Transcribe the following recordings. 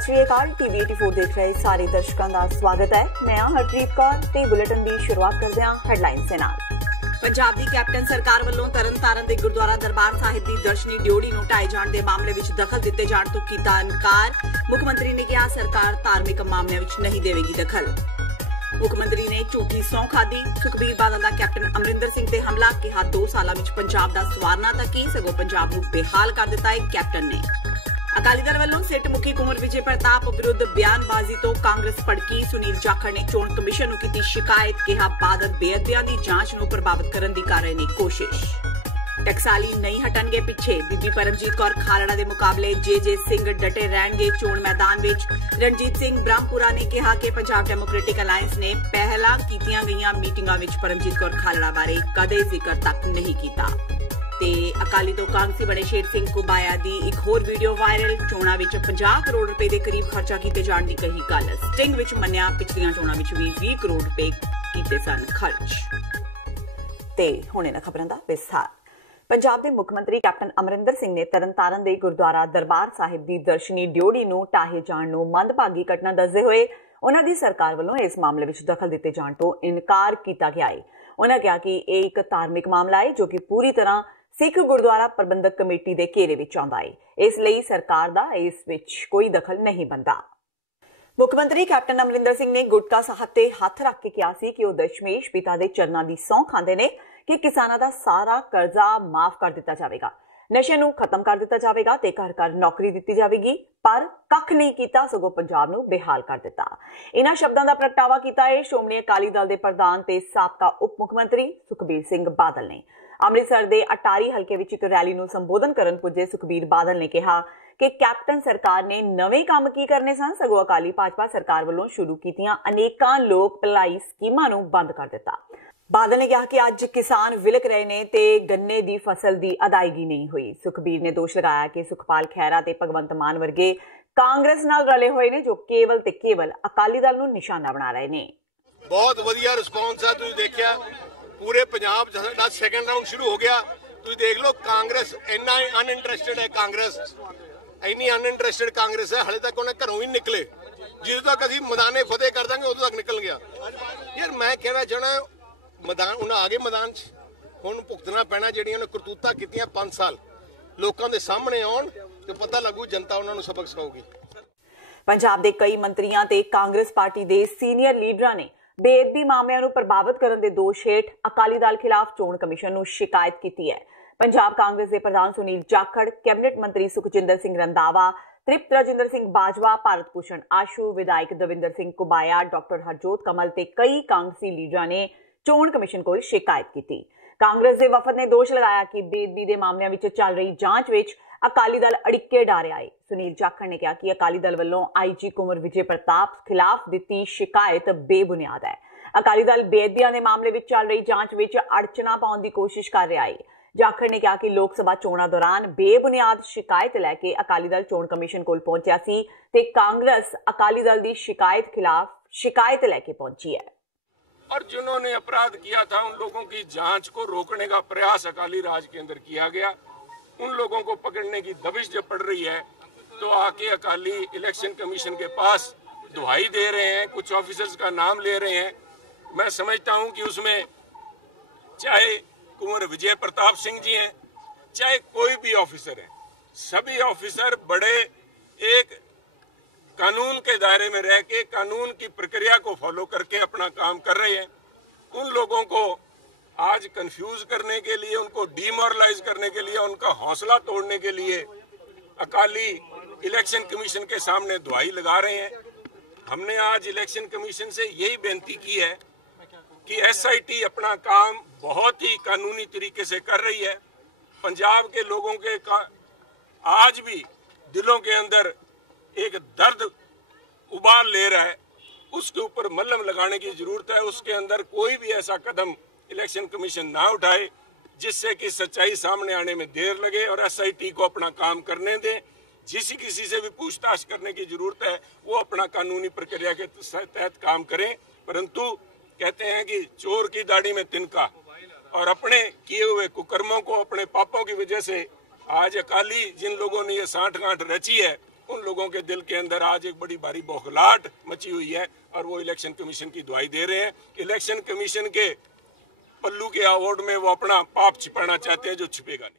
सत श्री अकाल। टीवी 84 देख रहे सारे दर्शकों का स्वागत है। मैं हरप्रीत कौर ते बुलेटिन की शुरुआत करते हैं हेडलाइंस के नाल। पंजाब दी कैप्टन सरकार ਵੱਲੋਂ ਤਰਨਤਾਰਨ ਦੇ ਗੁਰਦੁਆਰਾ ਦਰਬਾਰ ਸਾਹਿਬ ਦੀ ਦਰਸ਼ਨੀ ਡਿਓੜੀ ਨੂੰ ਢਾਏ ਜਾਣ ਦੇ ਮਾਮਲੇ ਵਿੱਚ ਦਖਲ ਦਿੱਤੇ ਜਾਣ ਤੋਂ ਕੀਤਾ ਇਨਕਾਰ। ਮੁੱਖ ਮੰਤਰੀ ਨੇ ਕਿਹਾ ਸਰਕਾਰ ਧਾਰਮਿਕ ਮਾਮਲਿਆਂ ਵਿੱਚ ਨਹੀਂ ਦੇਵੇਗੀ ਦਖਲ। ਮੁੱਖ ਮੰਤਰੀ ਨੇ ਝੂਠੀ ਸਹੁੰ ਖਾਧੀ। ਸੁਖਬੀਰ ਬਾਦਲ ਦਾ ਕੈਪਟਨ ਅਮਰਿੰਦਰ ਸਿੰਘ ਤੇ ਹਮਲਾ, ਕਿਹਾ 2 ਸਾਲਾਂ ਵਿੱਚ ਪੰਜਾਬ ਦਾ ਸਵਾਰਨਾ ਤਾਂ ਕੀ ਸਗੋਂ ਪੰਜਾਬ ਨੂੰ ਬੇਹਾਲ ਕਰ ਦਿੱਤਾ ਹੈ ਕੈਪਟਨ ਨੇ। ਅਕਾਲੀ ਦਲ ਵੱਲੋਂ ਸਿੱਟ ਮੁਖੀ ਕੁੰਵਰ ਵਿਜੇ ਪ੍ਰਤਾਪ ਵਿਰੁੱਧ ਬਿਆਨਬਾਜ਼ੀ ਤੋਂ ਕਾਂਗਰਸ ਭੜਕੀ। ਸੁਨੀਲ ਜਾਖੜ ਨੇ ਚੋਣ ਕਮਿਸ਼ਨ ਨੂੰ ਕੀਤੀ ਸ਼ਿਕਾਇਤ, ਕਿਹਾ ਬਾਦਲ ਬੇਅਦਬੀਆਂ ਦੀ ਜਾਂਚ ਨੂੰ ਪ੍ਰਭਾਵਿਤ ਕਰਨ ਦੀ ਕਰ ਰਹੇ ਨੇ ਕੋਸ਼ਿਸ਼। ਟਕਸਾਲੀ ਨਹੀਂ ਹਟਣਗੇ ਪਿੱਛੇ। ਬੀਬੀ ਪਰਮਜੀਤ ਕੌਰ ਖਾਲੜਾ ਦੇ ਮੁਕਾਬਲੇ ਜੇ ਸਿੰਘ ਡਟੇ ਰਹਿਣਗੇ ਚੋਣ ਮੈਦਾਨ ਵਿੱਚ। ਰਣਜੀਤ ਸਿੰਘ ਬ੍ਰਹਮਪੁਰਾ ਨੇ ਕਿਹਾ ਕਿ ਪੰਜਾਬ ਡੈਮੋਕ੍ਰੈਟਿਕ ਅਲਾਇੰਸ ਨੇ ਪਹਿਲਾਂ ਕੀਤੀਆਂ ਗਈਆਂ ਮੀਟਿੰਗਾਂ ਵਿੱਚ ਪਰਮਜੀਤ ਕੌਰ ਖਾਲੜਾ ਬਾਰੇ ਕਦੇ ਜ਼ਿਕਰ ਤੱਕ ਨਹੀਂ ਕੀਤਾ। ਤੇ ਅਕਾਲੀ ਤੋਂ ਕਾਂਗਰਸੀ ਬਣੇ ਸ਼ੇਰ ਸਿੰਘ ਕੁਬਾਇਆ ਦੀ ਇੱਕ ਹੋਰ ਵੀਡੀਓ ਵਾਇਰਲ। ਚੋਣਾਂ ਵਿੱਚ 50 ਕਰੋੜ ਰੁਪਏ ਦੇ ਕਰੀਬ ਖਰਚਾ ਕੀਤੇ ਜਾਣ ਦੀ ਕਹੀ ਗੱਲ। ਸਟਿੰਗ ਵਿੱਚ ਮੰਨਿਆ ਪਿਛਲੀਆਂ ਚੋਣਾਂ ਵਿੱਚ ਵੀ 20 ਕਰੋੜ ਰੁਪਏ ਕੀਤੇ ਸਨ ਖਰਚ। ਤੇ ਹੁਣ ਇਹਨਾਂ ਖਬਰਾਂ ਦਾ ਵਿਸਥਾਰ। ਪੰਜਾਬ ਦੇ ਮੁੱਖ ਮੰਤਰੀ ਕੈਪਟਨ ਅਮਰਿੰਦਰ ਸਿੰਘ ਨੇ ਤਰਨਤਾਰਨ ਦੇ ਗੁਰਦੁਆਰਾ ਦਰਬਾਰ ਸਾਹਿਬ ਦੀ ਦਰਸ਼ਨੀ ਡਿਓੜੀ ਨੂੰ ਢਾਹੇ ਜਾਣ ਨੂੰ ਮੰਦਭਾਗੀ ਘਟਨਾ ਦੱਸਦੇ ਹੋਏ ਉਹਨਾਂ ਦੀ ਸਰਕਾਰ ਵੱਲੋਂ ਇਸ ਮਾਮਲੇ ਵਿੱਚ ਦਖਲ ਦਿੱਤੇ ਜਾਣ ਤੋਂ ਇਨਕਾਰ ਕੀਤਾ ਗਿਆ ਹੈ। ਉਹਨਾਂ ਕਿਹਾ ਕਿ ਇਹ ਇੱਕ ਧਾਰਮਿਕ ਮਾਮਲਾ ਹੈ ਜੋ ਕਿ ਪੂਰੀ ਤਰ੍ਹਾਂ ਸਿੱਖ ਗੁਰਦੁਆਰਾ ਪ੍ਰਬੰਧਕ ਕਮੇਟੀ ਦੇ ਘੇਰੇ ਵਿੱਚ ਆਉਂਦਾ ਹੈ। ਇਸ ਲਈ ਸਰਕਾਰ ਦਾ ਇਸ ਵਿੱਚ ਕੋਈ ਦਖਲ ਨਹੀਂ ਬਣਦਾ। ਮੁੱਖ ਮੰਤਰੀ ਕੈਪਟਨ ਅਮਰਿੰਦਰ ਸਿੰਘ ਨੇ ਗੁਟਕਾ ਸਾਹਿਬ ਤੇ ਹੱਥ ਰੱਖ ਕੇ ਕਿਹਾ ਸੀ ਕਿ ਉਹ ਦਸ਼ਮੇਸ਼ ਪਿਤਾ ਦੇ ਚਰਨਾਂ ਦੀ ਸਹੁੰ ਖਾਂਦੇ ਨੇ ਕਿ ਕਿਸਾਨਾਂ ਦਾ ਸਾਰਾ ਕਰਜ਼ਾ ਮਾਫ ਕਰ ਦਿੱਤਾ ਜਾਵੇਗਾ, ਨਸ਼ੇ ਨੂੰ ਖਤਮ ਕਰ ਦਿੱਤਾ ਜਾਵੇਗਾ ਤੇ ਘਰ ਘਰ ਨੌਕਰੀ ਦਿੱਤੀ ਜਾਵੇਗੀ। ਪਰ ਕੱਖ ਨਹੀਂ ਕੀਤਾ, ਸਗੋਂ ਪੰਜਾਬ ਨੂੰ ਬੇਹਾਲ ਕਰ ਦਿੱਤਾ। ਇਹਨਾਂ ਸ਼ਬਦਾਂ ਦਾ ਪ੍ਰਗਟਾਵਾ ਕੀਤਾ ਹੈ ਸ਼੍ਰੋਮਣੀ ਅਕਾਲੀ ਦਲ ਦੇ ਪ੍ਰਧਾਨ ਤੇ ਸਾਬਕਾ ਉਪ ਮੁੱਖ ਮੰਤਰੀ ਸੁਖਬੀਰ ਸਿੰਘ ਬਾਦਲ ਨੇ। ਅੰਮ੍ਰਿਤਸਰ ਦੇ ਅਟਾਰੀ ਹਲਕੇ ਵਿੱਚ ਇੱਕ ਰੈਲੀ ਨੂੰ ਸੰਬੋਧਨ ਕਰਨ ਪੁੱਜੇ ਸੁਖਬੀਰ ਬਾਦਲ ਨੇ ਕਿਹਾ ਕਿ ਕੈਪਟਨ ਸਰਕਾਰ ਨੇ ਨਵੇਂ ਕੰਮ ਕੀ ਕਰਨੇ ਸਨ, ਸਗੋਂ ਅਕਾਲੀ ਭਾਜਪਾ ਸਰਕਾਰ ਵੱਲੋਂ ਸ਼ੁਰੂ ਕੀਤੀਆਂ ਅਨੇਕਾਂ ਲੋਕ ਭਲਾਈ ਸਕੀਮਾਂ ਨੂੰ ਬੰਦ ਕਰ ਦਿੱਤਾ। ਬਾਦਲ ਨੇ ਕਿਹਾ ਕਿ ਅੱਜ ਕਿਸਾਨ ਵਿਲਕ ਰਹੇ ਨੇ ਤੇ ਗੰਨੇ ਦੀ ਫਸਲ ਦੀ ਅਦਾਇਗੀ ਨਹੀਂ ਹੋਈ। ਸੁਖਬੀਰ ਨੇ ਦੋਸ਼ ਲਗਾਇਆ ਕਿ ਸੁਖਪਾਲ ਖਹਿਰਾ ਤੇ ਭਗਵੰਤ ਮਾਨ ਵਰਗੇ ਕਾਂਗਰਸ ਨਾਲ ਰਲੇ ਹੋਏ ਨੇ ਜੋ ਕੇਵਲ ਤੇ ਕੇਵਲ ਅਕਾਲੀ ਦਲ ਨੂੰ ਨਿਸ਼ਾਨਾ ਬਣਾ ਰਹੇ ਨੇ। ਬਹੁਤ ਵਧੀਆ ਰਿਸਪੌਂਸ ਹੈ। ਤੁਸੀਂ ਦੇਖਿਆ ਪੂਰੇ ਪੰਜਾਬ ਦਾ ਸੈਕੰਡ ਰਾਉਂਡ ਸ਼ੁਰੂ ਹੋ ਗਿਆ। ਤੁਸੀਂ ਦੇਖ ਲਓ ਕਾਂਗਰਸ ਇੰਨਾ ਅਨਇੰਟਰਸਟਿਡ ਹੈ। ਕਾਂਗਰਸ ਇੰਨੀ ਅਨਇੰਟਰਸਟਿਡ ਕਾਂਗਰਸ ਹੈ, ਹਲੇ ਤੱਕ ਉਹਨੇ ਘਰੋਂ ਹੀ ਨਿਕਲੇ। ਜਦੋਂ ਤੱਕ ਅਸੀਂ ਮੈਦਾਨੇ ਫਤਿਹ ਕਰ ਦਾਂਗੇ ਉਦੋਂ ਤੱਕ ਨਿਕਲ ਗਿਆ। ਯਾਰ ਮੈਂ ਕਹਿਣਾ ਚਾਹਣਾ ਮੈਦਾਨ ਉਹਨਾਂ ਆ ਗਏ ਮੈਦਾਨ 'ਚ, ਹੁਣ ਭੁਗਤਣਾ ਪੈਣਾ ਜਿਹੜੀਆਂ ਉਹਨੇ ਕਰਤੂਤਾਂ ਕੀਤੀਆਂ 5 ਸਾਲ ਲੋਕਾਂ ਦੇ ਸਾਹਮਣੇ ਆਉਣ ਤੇ ਪਤਾ ਲੱਗੂ, ਜਨਤਾ ਉਹਨਾਂ ਨੂੰ ਸਬਕ ਸਿਖਾਊਗੀ। ਪੰਜਾਬ ਦੇ ਕਈ ਮੰਤਰੀਆਂ ਤੇ ਕਾਂਗਰਸ ਪਾਰਟੀ ਦੇ ਸੀਨੀਅਰ ਲੀਡਰਾਂ ਨੇ ਬੇਅਦਬੀ ਮਾਮਲਿਆਂ ਨੂੰ ਪ੍ਰਭਾਵਿਤ ਕਰਨ ਦੇ ਦੋਸ਼ ਹੇਠ ਅਕਾਲੀ ਦਲ ਖਿਲਾਫ ਚੋਣ ਕਮਿਸ਼ਨ ਨੂੰ ਸ਼ਿਕਾਇਤ ਕੀਤੀ ਹੈ। ਪੰਜਾਬ ਕਾਂਗਰਸ ਦੇ ਪ੍ਰਧਾਨ ਸੁਨੀਲ ਜਾਖੜ, ਕੈਬਨਿਟ ਮੰਤਰੀ ਸੁਖਜਿੰਦਰ ਸਿੰਘ ਰੰਧਾਵਾ, ਤ੍ਰਿਪਤ ਰਾਜਿੰਦਰ ਸਿੰਘ ਬਾਜਵਾ, ਭਾਰਤ ਭੂਸ਼ਣ ਆਸ਼ੂ, ਵਿਧਾਇਕ ਦਵਿੰਦਰ ਸਿੰਘ ਕੁਬਾਇਆ, ਡਾਕਟਰ ਹਰਜੋਤ ਕਮਲ ਤੇ ਕਈ ਕਾਂਗਰਸੀ ਲੀਡਰਾਂ ਨੇ ਚੋਣ ਕਮਿਸ਼ਨ ਕੋਲ ਸ਼ਿਕਾਇਤ ਕੀਤੀ। ਕਾਂਗਰਸ ਦੇ ਵਫਦ ਨੇ ਦੋਸ਼ ਲਗਾਇਆ ਕਿ ਬੇਅਦਬੀ ਦੇ ਮਾਮਲਿਆਂ ਵਿੱਚ ਚੱਲ ਰਹੀ ਜਾਂਚ ਵਿੱਚ ਅਕਾਲੀ ਦਲ ਅੜਿੱਕੇ ਡਾ ਰਿਹਾ ਹੈ। ਸੁਨੀਲ ਜਾਖੜ ਨੇ ਕਿਹਾ ਕਿ ਅਕਾਲੀ ਦਲ ਵੱਲੋਂ ਆਈਜੀ ਕੁੰਵਰ ਵਿਜੇ ਪ੍ਰਤਾਪ ਖਿਲਾਫ ਦਿੱਤੀ ਸ਼ਿਕਾਇਤ ਬੇਬੁਨਿਆਦ ਹੈ। ਅਕਾਲੀ ਦਲ ਬੇਅਦਬੀਆਂ ਦੇ ਮਾਮਲੇ ਵਿੱਚ ਚੱਲ ਰਹੀ ਜਾਂਚ ਵਿੱਚ ਅੜਚਨਾ ਪਾਉਣ ਦੀ ਕੋਸ਼ਿਸ਼ ਕਰ ਰਿਹਾ ਹੈ। ਜਾਖੜ ਨੇ ਕਿਹਾ ਕਿ ਲੋਕ ਸਭਾ ਚੋਣਾਂ ਦੌਰਾਨ ਬੇਬੁਨਿਆਦ ਸ਼ਿਕਾਇਤ ਲੈ ਕੇ ਅਕਾਲੀ ਦਲ ਚੋਣ ਕਮਿਸ਼ਨ ਕੋਲ ਪਹੁੰਚਿਆ ਸੀ ਤੇ ਕਾਂਗਰਸ ਅਕਾਲੀ ਦਲ ਦੀ ਸ਼ਿਕਾਇਤ ਖਿਲਾਫ ਸ਼ਿਕਾयत लेके पहुंची है। और जिन्होंने अपराध किया था उन लोगों की जांच को रोकने का प्रयास अकाली राज के अंदर किया गया। उन लोगों को पकड़ने की दबिश जब पड़ रही है तो आके अकाली इलेक्शन कमीशन के पास दुहाई दे रहे हैं, कुछ ऑफिसर्स का नाम ले रहे हैं। मैं समझता हूं कि उसमें चाहे कुंवर विजय प्रताप सिंह जी हैं, चाहे कोई भी ऑफिसर है, सभी ऑफिसर बड़े एक कानून के दायरे में रह के कानून की प्रक्रिया को फॉलो करके अपना काम कर रहे हैं। उन लोगों को आज कंफ्यूज करने के लिए, उनको डीमोरलाइज करने के लिए, उनका हौसला तोड़ने के लिए अकाली इलेक्शन कमीशन के सामने दुहाई लगा रहे हैं। हमने आज इलेक्शन कमीशन से यही बेनती की है कि एसआईटी अपना काम बहुत ही कानूनी तरीके से कर रही है। पंजाब के लोगों के आज भी दिलों के अंदर एक दर्द उबाल ले रहा है, उसके ऊपर मल्लम लगाने की जरूरत है। उसके अंदर कोई भी ऐसा कदम इलेक्शन कमीशन ना उठाए जिससे कि सच्चाई सामने आने में देर लगे और एसआईटी को अपना काम करने दे। किसी से भी पूछताछ करने की जरूरत है वो अपना कानूनी प्रक्रिया के तहत काम करें। परंतु कहते हैं कि चोर की दाढ़ी में तिनका, और अपने किए हुए कुकर्मों को, अपने पापों की वजह से आज अकाली जिन लोगों ने ये सांठ गांठ रची है उन लोगों के दिल के अंदर आज एक बड़ी भारी बौखलाहट मची हुई है और वो इलेक्शन कमीशन की दुआई दे रहे हैं। इलेक्शन कमीशन के पल्लू के अवार्ड में वो अपना पाप छिपाना चाहते हैं जो छिपेगा नहीं।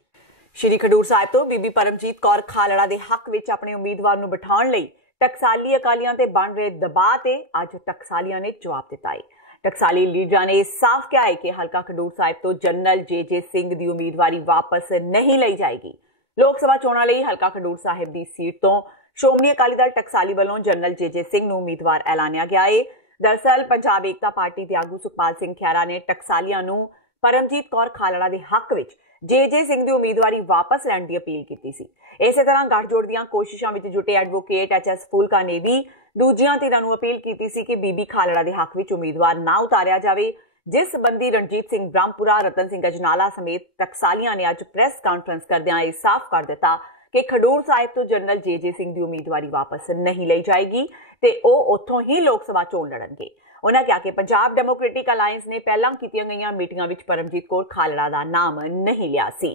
श्री खडूर साहिब तो बीबी परमजीत कौर खालड़ा के हक विच अपने उम्मीदवार नूं बिठाउण लई टकसाली अकालियां ते बन रहे दबाव ते अज टकसालियां ने जवाब दिता है। टकसाली लीडरां ने साफ कहा है कि हलका खडूर साहिब तो जनरल जे सिंह की उम्मीदवारी वापस नहीं लई जाएगी। लोक सभा चोणां लई हलका खडूर साहिब की सीट तो श्रोमणी अकाली दल टकसाली वालों जनरल जे सिंह नूं उम्मीदवार ऐलानिया गया है। दरअसल पंजाब एकता पार्टी के आगू सुखपाल सिंह खैरा ने टकसालियां नूं परमजीत कौर खालड़ा के हक विच जे सिंह की उम्मीदवारी वापस लैण की अपील की सी। इसे तरह गठजोड़ दीआं कोशिशां विच जुटे एडवोकेट HS फूलका ने भी दूजियां धिरां नूं अपील की सी कि बीबी खालड़ा के हक विच उम्मीदवार ना उतारिया जाए। जिस संबंधी रणजीत सिंह ब्रह्मपुरा, रतन सिंह अजनाला समेत टकसालियां ने अज प्रेस कांफ्रेंस करदिआं यह साफ कर दिता कि खडूर साहिब तो जनरल जे सिंह की उम्मीदवारी वापस नहीं लई जाएगी ते ओ उत्थों ही लोक सभा चोण लड़नगे। उन्होंने कहा कि पंजाब डेमोक्रेटिक अलायंस ने पहला कीतियां गईयां मीटिंगां विच परमजीत कौर खालड़ा का नाम नहीं लिया सी।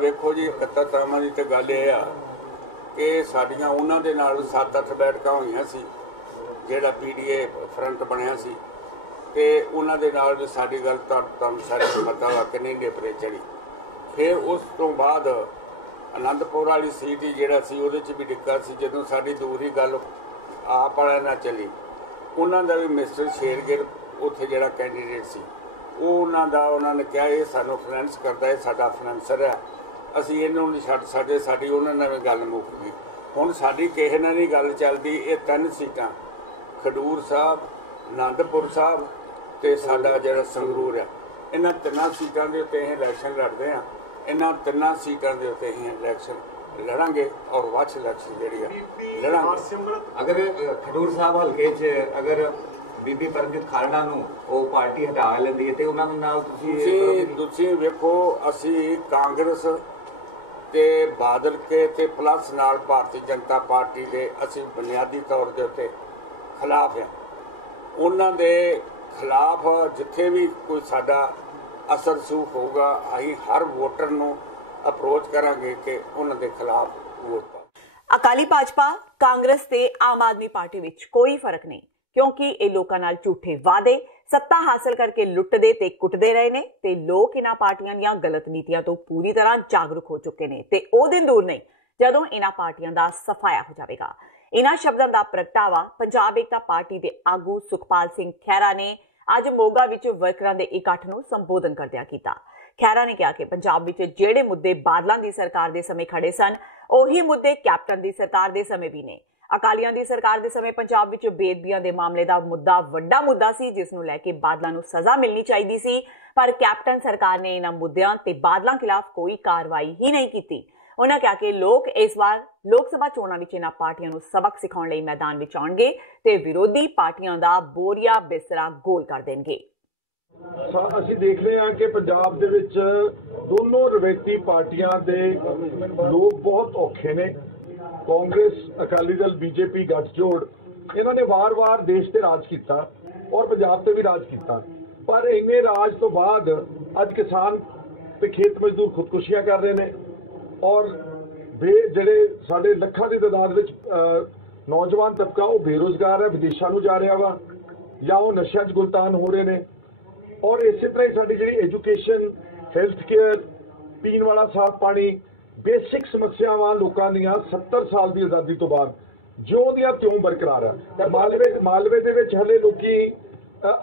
वेखो जी 71 तरह की तो गल यह आ कि साडियां उन्हां दे नाल 7-8 बैठकां होईयां सी, जिहड़ा PDA फ्रंट बनिया सी ते उन्हां दे नाल भी साडी गल तुहानूं सारे नूं पता वा कि नहीं नेपरे चढ़ी। फिर उस तो बाद आनंदपुर वाली सीट ही जिहड़ा सी उहदे च भी डिक्का सी। जदों साडी दूरी गल आप वालिआं नाल चली, उन्हां दा भी मिस्टर शेरगिल उत्थे जिहड़ा कैंਡੀਡੇਟ सी उन्होंने कहा ये सानू फाइनेंस करता है, साडा फाइनेंसर है, असीं इहनूं नहीं छड्ड सकदे। साडी उन्हां नाल भी गल मुक गई। हुण साडी किसे नाल नहीं गल चलदी। ये 3 सीटां खडूर साहब, आनंदपुर साहब ते साडा जिहड़ा संगरूर है, इन्हां 3 सीटां दे उत्ते असीं इलैक्शन लड़दे हां। इन्हां 3 सीटां दे उत्ते असीं इलैक्शन लड़ांगे और वच इलैक्शन जिहड़ी है लड़ांगे। अगर खडूर साहब हल्के च अगर बीबी परमजीत खालड़ा नूं ਉਹ ਪਾਰਟੀ ਹਟਾ ਲੈਂਦੀ ਹੈ ਤੇ ਉਹਨਾਂ ਦੇ ਨਾਲ ਤੁਸੀਂ ਵੇਖੋ ਅਸੀਂ ਕਾਂਗਰਸ ਤੇ ਬਾਦਲ ਕੇ ਤੇ ਪਲੱਸ ਨਾਲ ਭਾਰਤੀ ਜਨਤਾ ਪਾਰਟੀ ਦੇ ਅਸੀਂ ਬੁਨਿਆਦੀ ਤੌਰ ਦੇ ਉੱਤੇ ਖਿਲਾਫ ਆ। ਉਹਨਾਂ ਦੇ ਖਿਲਾਫ ਜਿੱਥੇ ਵੀ ਕੋਈ ਸਾਡਾ ਅਸਰ ਸੂਖ ਹੋਊਗਾ ਅਸੀਂ ਹਰ ਵੋਟਰ ਨੂੰ ਅਪਰੋਚ ਕਰਾਂਗੇ ਕਿ ਉਹਨਾਂ ਦੇ ਖਿਲਾਫ ਵੋਟ ਪਾਓ। ਅਕਾਲੀ ਭਾਜਪਾ ਕਾਂਗਰਸ ਤੇ ਆਮ ਆਦਮੀ ਪਾਰਟੀ ਵਿੱਚ ਕੋਈ ਫਰਕ ਨਹੀਂ, क्योंकि ये लोगों नाल झूठे वादे सत्ता हासिल करके लुटदे ते कुटदे रहे ने ते लोग इन्हां पार्टियां दीआं गलत नीतियां तो पूरी तरह जागरूक हो चुके ने ते ओ दिन दूर नहीं जदों इन्हां पार्टियां दा सफाया हो जाएगा। इन्हां शब्दां दा प्रगटावा पंजाब एकता पार्टी दे आगू सुखपाल सिंह खैरा ने अज मोगा विच वर्करां दे इकट्ठ नूं संबोधन करदिआं कीता। खैरा ने कहा कि पंजाब विच जिहड़े मुद्दे बादलां दी सरकार दे समय खड़े सन, ओही मुद्दे कैप्टन दी सरकार दे समय भी ने। अकालियां दी सरकार दे समय पंजाब विच बेदबियां दे मामले दा मुद्दा वड्डा मुद्दा सी, जिस नूं लैके बादलां नूं सज़ा मिलनी चाहिदी सी, पर कैप्टन सरकार ने इन्हां मुद्दिआं ते बादलां खिलाफ कोई कार्रवाई ही नहीं कीती। उन्होंने कहा कि लोग इस बार लोक सभा चोणां विच इन्हां पार्टियां नूं सबक सिखाउण लई मैदान विच आउणगे ते विरोधी पार्टियां दा बोरिया बिस्तरा गोल कर देणगे। ਅਸੀਂ ਦੇਖ ਰਹੇ ਹਾਂ ਕਿ ਪੰਜਾਬ ਦੇ ਵਿੱਚ ਦੋਨੋਂ ਰਵਾਇਤੀ ਪਾਰਟੀਆਂ ਦੇ ਲੋਕ ਬਹੁਤ ਔਖੇ ਨੇ। कांग्रेस अकाली दल बीजेपी गठजोड़ इन्होंने वार-वार देश ते राज किया और पंजाब ते भी राज किया, पर इन्ने राज तो बाद अज किसान ते खेत मजदूर खुदकुशियां कर रहे हैं और जिहड़े साडे लखां दी तादाद विच नौजवान तबका वो बेरोजगार है, विदेशों नूं जा रहा वा या वो नशिਆਂ 'ਚ गुलतान हो रहे हैं। और इस तरह ही साडी जिहड़ी एजुकेशन, हैल्थ केयर, पीण वाला साफ पानी, बेसिक समस्यावां लोगों दी 70 साल की आज़ादी तो बाद ज्यों दियां त्यों बरकरार है। मालवे दे विच हले लोकी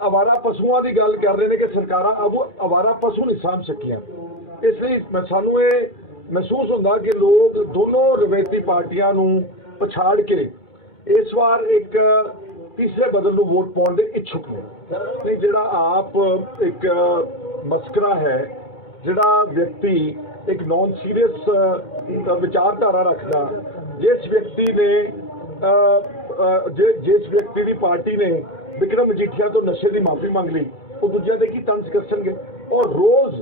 आवारा पशुओं की गल कर रहे हैं कि सरकारां अब आवारा पशु नहीं सामभ सकियां। इसलिए सानूं ये महसूस हुंदा कि लोग दोनों रवायती पार्टियां नूं पछाड़ के इस बार एक तीसरे बदल नूं वोट पाउण दे इच्छुक ने। जिहड़ा आप एक मस्करा है, जिहड़ा व्यक्ति एक नॉन सीरियस विचारधारा रखता, जिस व्यक्ति ने जिस व्यक्ति की पार्टी ने विक्रम मजीठिया तो नशे की माफी मांग ली, वो दूजिया दे की तंज कसणगे और रोज़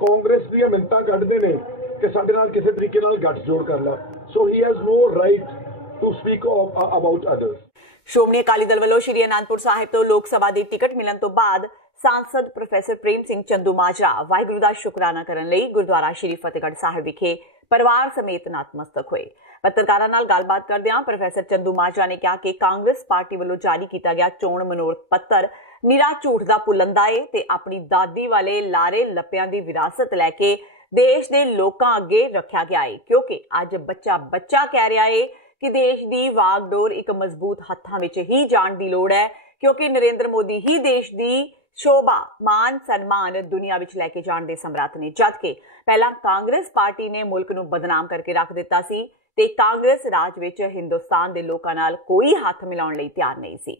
कांग्रेस दी मिन्नतां कढदे ने कि साडे नाल किसी तरीके नाल गठजोड़ कर ला। So he has no right to speak about others. Shiromani Akali Dal वालों श्री आनंदपुर साहिब तो लोक सभा की टिकट मिलने तो बाद सांसद प्रोफैसर प्रेम सिंह चंदू माजरा वाहिगुरू का शुकराना करने लई गुरुद्वारा श्री फतेहगढ़ साहिब विखे परिवार समेत नतमस्तक हुए। ਪੱਤਰਕਾਰਾਂ ਨਾਲ ਗੱਲਬਾਤ ਕਰਦਿਆਂ ਪ੍ਰੋਫੈਸਰ ਚੰਦੂਮਾਜਰਾ ਨੇ ਕਿਹਾ ਕਿ ਕਾਂਗਰਸ ਪਾਰਟੀ ਵੱਲੋਂ ਜਾਰੀ ਕੀਤਾ ਗਿਆ ਚੋਣ ਮਨੋਰਥ ਪੱਤਰ ਨਿਰਾ ਝੂਠ ਦਾ ਪੁਲੰਦਾ ਏ ਤੇ ਆਪਣੀ ਦਾਦੀ ਵਾਲੇ ਲਾਰੇ ਲੱਪਿਆਂ ਦੀ ਵਿਰਾਸਤ ਲੈ ਕੇ ਦੇਸ਼ ਦੇ ਲੋਕਾਂ ਅੱਗੇ ਰੱਖਿਆ ਗਿਆ ਏ, ਕਿਉਂਕਿ ਅੱਜ ਬੱਚਾ ਕਹਿ ਰਿਹਾ ਏ ਕਿ ਦੇਸ਼ ਦੀ ਵਾਗਡੋਰ ਇੱਕ ਮਜ਼ਬੂਤ ਹੱਥਾਂ ਵਿੱਚ ਹੀ ਜਾਣ ਦੀ ਲੋੜ ਹੈ, ਕਿਉਂਕਿ ਨਰਿੰਦਰ ਮੋਦੀ ਹੀ ਦੇਸ਼ ਦੀ ਸ਼ੋਭਾ ਮਾਨ ਸਨਮਾਨ ਦੁਨੀਆ ਵਿੱਚ ਲੈ ਕੇ ਜਾਣ ਦੇ ਸਮਰੱਥ ਨੇ, ਜਦਕਿ ਪਹਿਲਾਂ ਕਾਂਗਰਸ ਪਾਰਟੀ ਨੇ ਮੁਲਕ ਨੂੰ ਬਦਨਾਮ ਕਰਕੇ ਰੱਖ ਦਿੱਤਾ ਸੀ ਤੇ ਕਾਂਗਰਸ ਰਾਜ ਵਿੱਚ ਹਿੰਦੁਸਤਾਨ ਦੇ ਲੋਕਾਂ ਨਾਲ ਕੋਈ ਹੱਥ ਮਿਲਾਉਣ ਲਈ ਤਿਆਰ ਨਹੀਂ ਸੀ।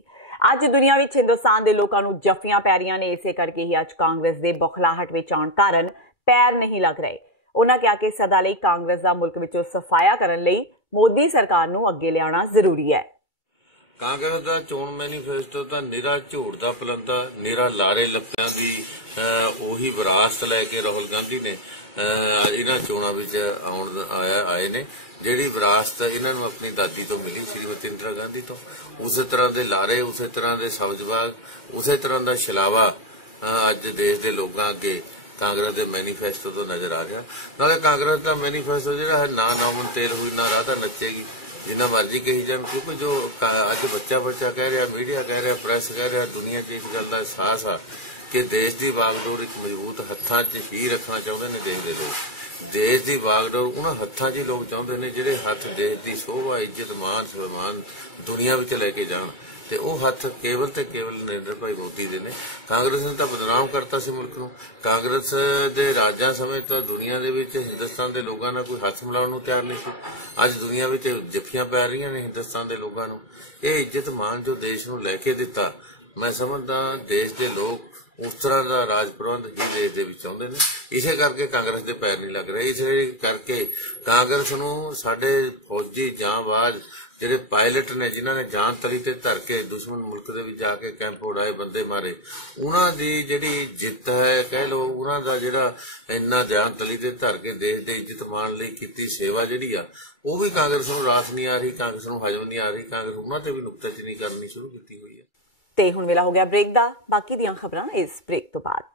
ਅੱਜ ਦੁਨੀਆ ਵਿੱਚ ਹਿੰਦੁਸਤਾਨ ਦੇ ਲੋਕਾਂ ਨੂੰ ਜੱਫੀਆਂ ਪੈ ਰਹੀਆਂ ਨੇ, ਇਸੇ ਕਰਕੇ ਹੀ ਅੱਜ ਕਾਂਗਰਸ ਦੇ ਬੌਖਲਾਹਟ ਵਿੱਚ ਆਉਣ ਕਾਰਨ ਪੈਰ ਨਹੀਂ ਲੱਗ ਰਹੇ। ਉਹਨਾਂ ਕਿਹਾ ਕਿ ਸਦਾ ਲਈ ਕਾਂਗਰਸ ਦਾ ਮੁਲਕ ਵਿੱਚੋਂ ਸਫਾਇਆ ਕਰਨ ਲਈ ਮੋਦੀ ਸਰਕਾਰ ਨੂੰ ਅੱਗੇ ਲਿਆਉਣਾ ਜ਼ਰੂਰੀ ਹੈ। ਕਾਂਗਰਸ ਦਾ ਚੋਣ ਮੈਨੀਫੈਸਟੋ ਤਾਂ ਨਿਰਾ ਝੂਠ ਦਾ ਪਲੰਦਾ, ਨਿਰਾ ਲਾਰੇ ਲੱਪਿਆਂ ਦੀ ਉਹੀ ਵਿਰਾਸਤ ਲੈ ਕੇ ਰਾਹੁਲ ਗਾਂਧੀ ਨੇ ਇਹਨਾਂ ਚੋਣਾਂ ਵਿੱਚ ਆਏ ਨੇ। ਜਿਹੜੀ ਵਿਰਾਸਤ ਇਹਨਾਂ ਨੂੰ ਆਪਣੀ ਦਾਦੀ ਤੋਂ ਮਿਲੀ, ਸ਼੍ਰੀਮਤੀ ਇੰਦਰਾ ਗਾਂਧੀ ਤੋਂ, ਉਸੇ ਤਰ੍ਹਾਂ ਦੇ ਲਾਰੇ, ਉਸੇ ਤਰ੍ਹਾਂ ਦੇ ਸਬਜ਼ਬਾਗ, ਉਸੇ ਤਰ੍ਹਾਂ ਦਾ ਛਲਾਵਾ ਅੱਜ ਦੇਸ਼ ਦੇ ਲੋਕਾਂ ਅੱਗੇ ਕਾਂਗਰਸ ਦੇ ਮੈਨੀਫੈਸਟੋ ਤੋਂ ਨਜ਼ਰ ਆ ਰਿਹਾ। ਨਾਲੇ ਕਾਂਗਰਸ ਦਾ ਮੈਨੀਫੈਸਟੋ ਜਿਹੜਾ ਹੈ ਨਾ ਨਾਮਨ ਤੇਲ ਹੋਈ ਨਾ ਰਾਧਾ ਨੱਚੇਗੀ, ਜਿੰਨਾ ਮਰਜ਼ੀ ਕਹੀ ਜਾਣ, ਕਿਉਂਕਿ ਜੋ ਅੱਜ ਬੱਚਾ ਕਹਿ ਰਿਹਾ, ਮੀਡੀਆ ਕਹਿ ਰਿਹਾ, ਪ੍ਰੈਸ ਕਹਿ ਰਿਹਾ, ਦੁਨੀਆ 'ਚ ਇਸ ਗੱਲ ਦਾ ਅਹਿਸਾਸ ਆ ਕਿ ਦੇਸ਼ ਦੀ ਵਾਗਡੋਰ ਇੱਕ ਮਜ਼ਬੂਤ ਹੱਥਾਂ 'ਚ ਹੀ ਰੱਖਣਾ ਚਾਹੁੰਦੇ ਨੇ ਦੇਸ਼ ਦੇ ਲੋਕ। ਦੇਸ਼ ਦੀ ਵਾਗਡੋਰ ਉਹਨਾਂ ਹੱਥਾਂ 'ਚ ਹੀ ਲੋਕ ਚਾਹੁੰਦੇ ਨੇ ਜਿਹੜੇ ਹੱਥ ਦੇਸ਼ ਦੀ ਸ਼ੋਭਾ, ਇੱਜ਼ਤ, ਮਾਨ ਸਨਮਾਨ ਦੁਨੀਆ ਵਿੱਚ ਲੈ ਕੇ ਜਾਣ, ਤੇ ਉਹ ਹੱਥ ਕੇਵਲ ਤੇ ਕੇਵਲ ਨਰਿੰਦਰ ਭਾਈ ਮੋਦੀ ਦੇ ਨੇ। ਕਾਂਗਰਸ ਨੇ ਤਾਂ ਬਦਨਾਮ ਕਰਤਾ ਸੀ ਮੁਲਕ ਨੂੰ। ਕਾਂਗਰਸ ਦੇ ਰਾਜਾਂ ਸਮੇਂ ਤਾਂ ਦੁਨੀਆ ਦੇ ਵਿੱਚ ਹਿੰਦੁਸਤਾਨ ਦੇ ਲੋਕਾਂ ਨਾਲ ਕੋਈ ਹੱਥ ਮਿਲਾਉਣ ਨੂੰ ਤਿਆਰ ਨਹੀਂ ਸੀ। ਅੱਜ ਦੁਨੀਆ ਵਿੱਚ ਜੱਫੀਆਂ ਪੈ ਰਹੀਆਂ ਨੇ ਹਿੰਦੁਸਤਾਨ ਦੇ ਲੋਕਾਂ ਨੂੰ। ਇਹ ਇੱਜ਼ਤ ਮਾਨ ਜੋ ਦੇਸ਼ ਨੂੰ ਲੈ ਕੇ ਦਿੱਤਾ, ਮੈਂ ਸਮਝਦਾ ਦੇਸ਼ ਦੇ ਲੋਕ ਉਸ ਤਰ੍ਹਾਂ ਦਾ ਰਾਜ ਪ੍ਰਬੰਧ ਹੀ ਦੇਸ਼ ਦੇ ਵਿੱਚ ਚਾਹੁੰਦੇ ਨੇ। ਇਸੇ ਕਰਕੇ ਕਾਂਗਰਸ ਦੇ ਪੈਰ ਨਹੀਂ ਲੱਗ ਰਹੇ। ਇਸੇ ਕਰਕੇ ਕਾਂਗਰਸ ਨੂੰ ਸਾਡੇ ਫੌਜੀ ਜਾਂਬਾਜ਼ ਜਿਹੜੇ ਪਾਇਲਟ ਨੇ, ਜਿਨ੍ਹਾਂ ਨੇ ਜਾਨ ਤਲੀ ਤੇ ਧਰ ਕੇ ਦੁਸ਼ਮਣ ਮੁਲਕ ਦੇ ਵਿੱਚ ਜਾ ਕੇ ਕੈਂਪ ਉਡਾਏ, ਬੰਦੇ ਮਾਰੇ, ਉਹਨਾਂ ਦੀ ਜਿਹੜੀ ਜਿੱਤ ਹੈ ਕਹਿ ਲਓ, ਉਹਨਾਂ ਦਾ ਜਿਹੜਾ ਇੰਨਾ ਜਾਨ ਤਲੀ ਤੇ ਧਰ ਕੇ ਦੇਸ਼ ਦੇ ਇੱਜ਼ਤ ਮਾਣ ਲਈ ਕੀਤੀ ਸੇਵਾ ਜਿਹੜੀ ਆ, ਉਹ ਵੀ ਕਾਂਗਰਸ ਨੂੰ ਰਾਸ ਨਹੀਂ ਆ ਰਹੀ, ਕਾਂਗਰਸ ਨੂੰ ਹਜਮ ਨਹੀਂ ਆ ਰਹੀ। ਕਾਂਗਰਸ ਉਹਨਾਂ ਤੇ ਵੀ ਨੁਕਤਾਚੀਨੀ ਕਰਨੀ ਸ਼ੁਰੂ ਕੀਤੀ ਹੋਈ ਹੈ। ਤੇ ਹੁਣ ਵੇਲਾ ਹੋ ਗਿਆ ਬ੍ਰੇਕ ਦਾ। ਬਾਕੀ ਦੀਆਂ ਖਬਰਾਂ ਇਸ ਬ੍ਰੇਕ ਤੋਂ ਬਾਅਦ।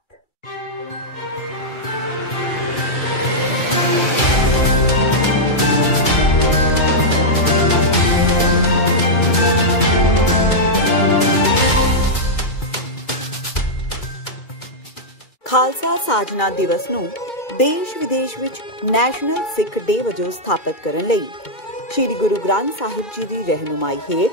ਖਾਲਸਾ ਸਾਜਨਾ ਦਿਵਸ ਨੂੰ ਦੇਸ਼ ਵਿਦੇਸ਼ ਵਿੱਚ ਨੈਸ਼ਨਲ ਸਿੱਖ ਡੇ ਵਜੋਂ ਸਥਾਪਿਤ ਕਰਨ ਲਈ ਸ਼੍ਰੀ ਗੁਰੂ ਗ੍ਰੰਥ ਸਾਹਿਬ ਜੀ ਦੀ ਰਹਿਨੁਮਾਈ ਹੇਠ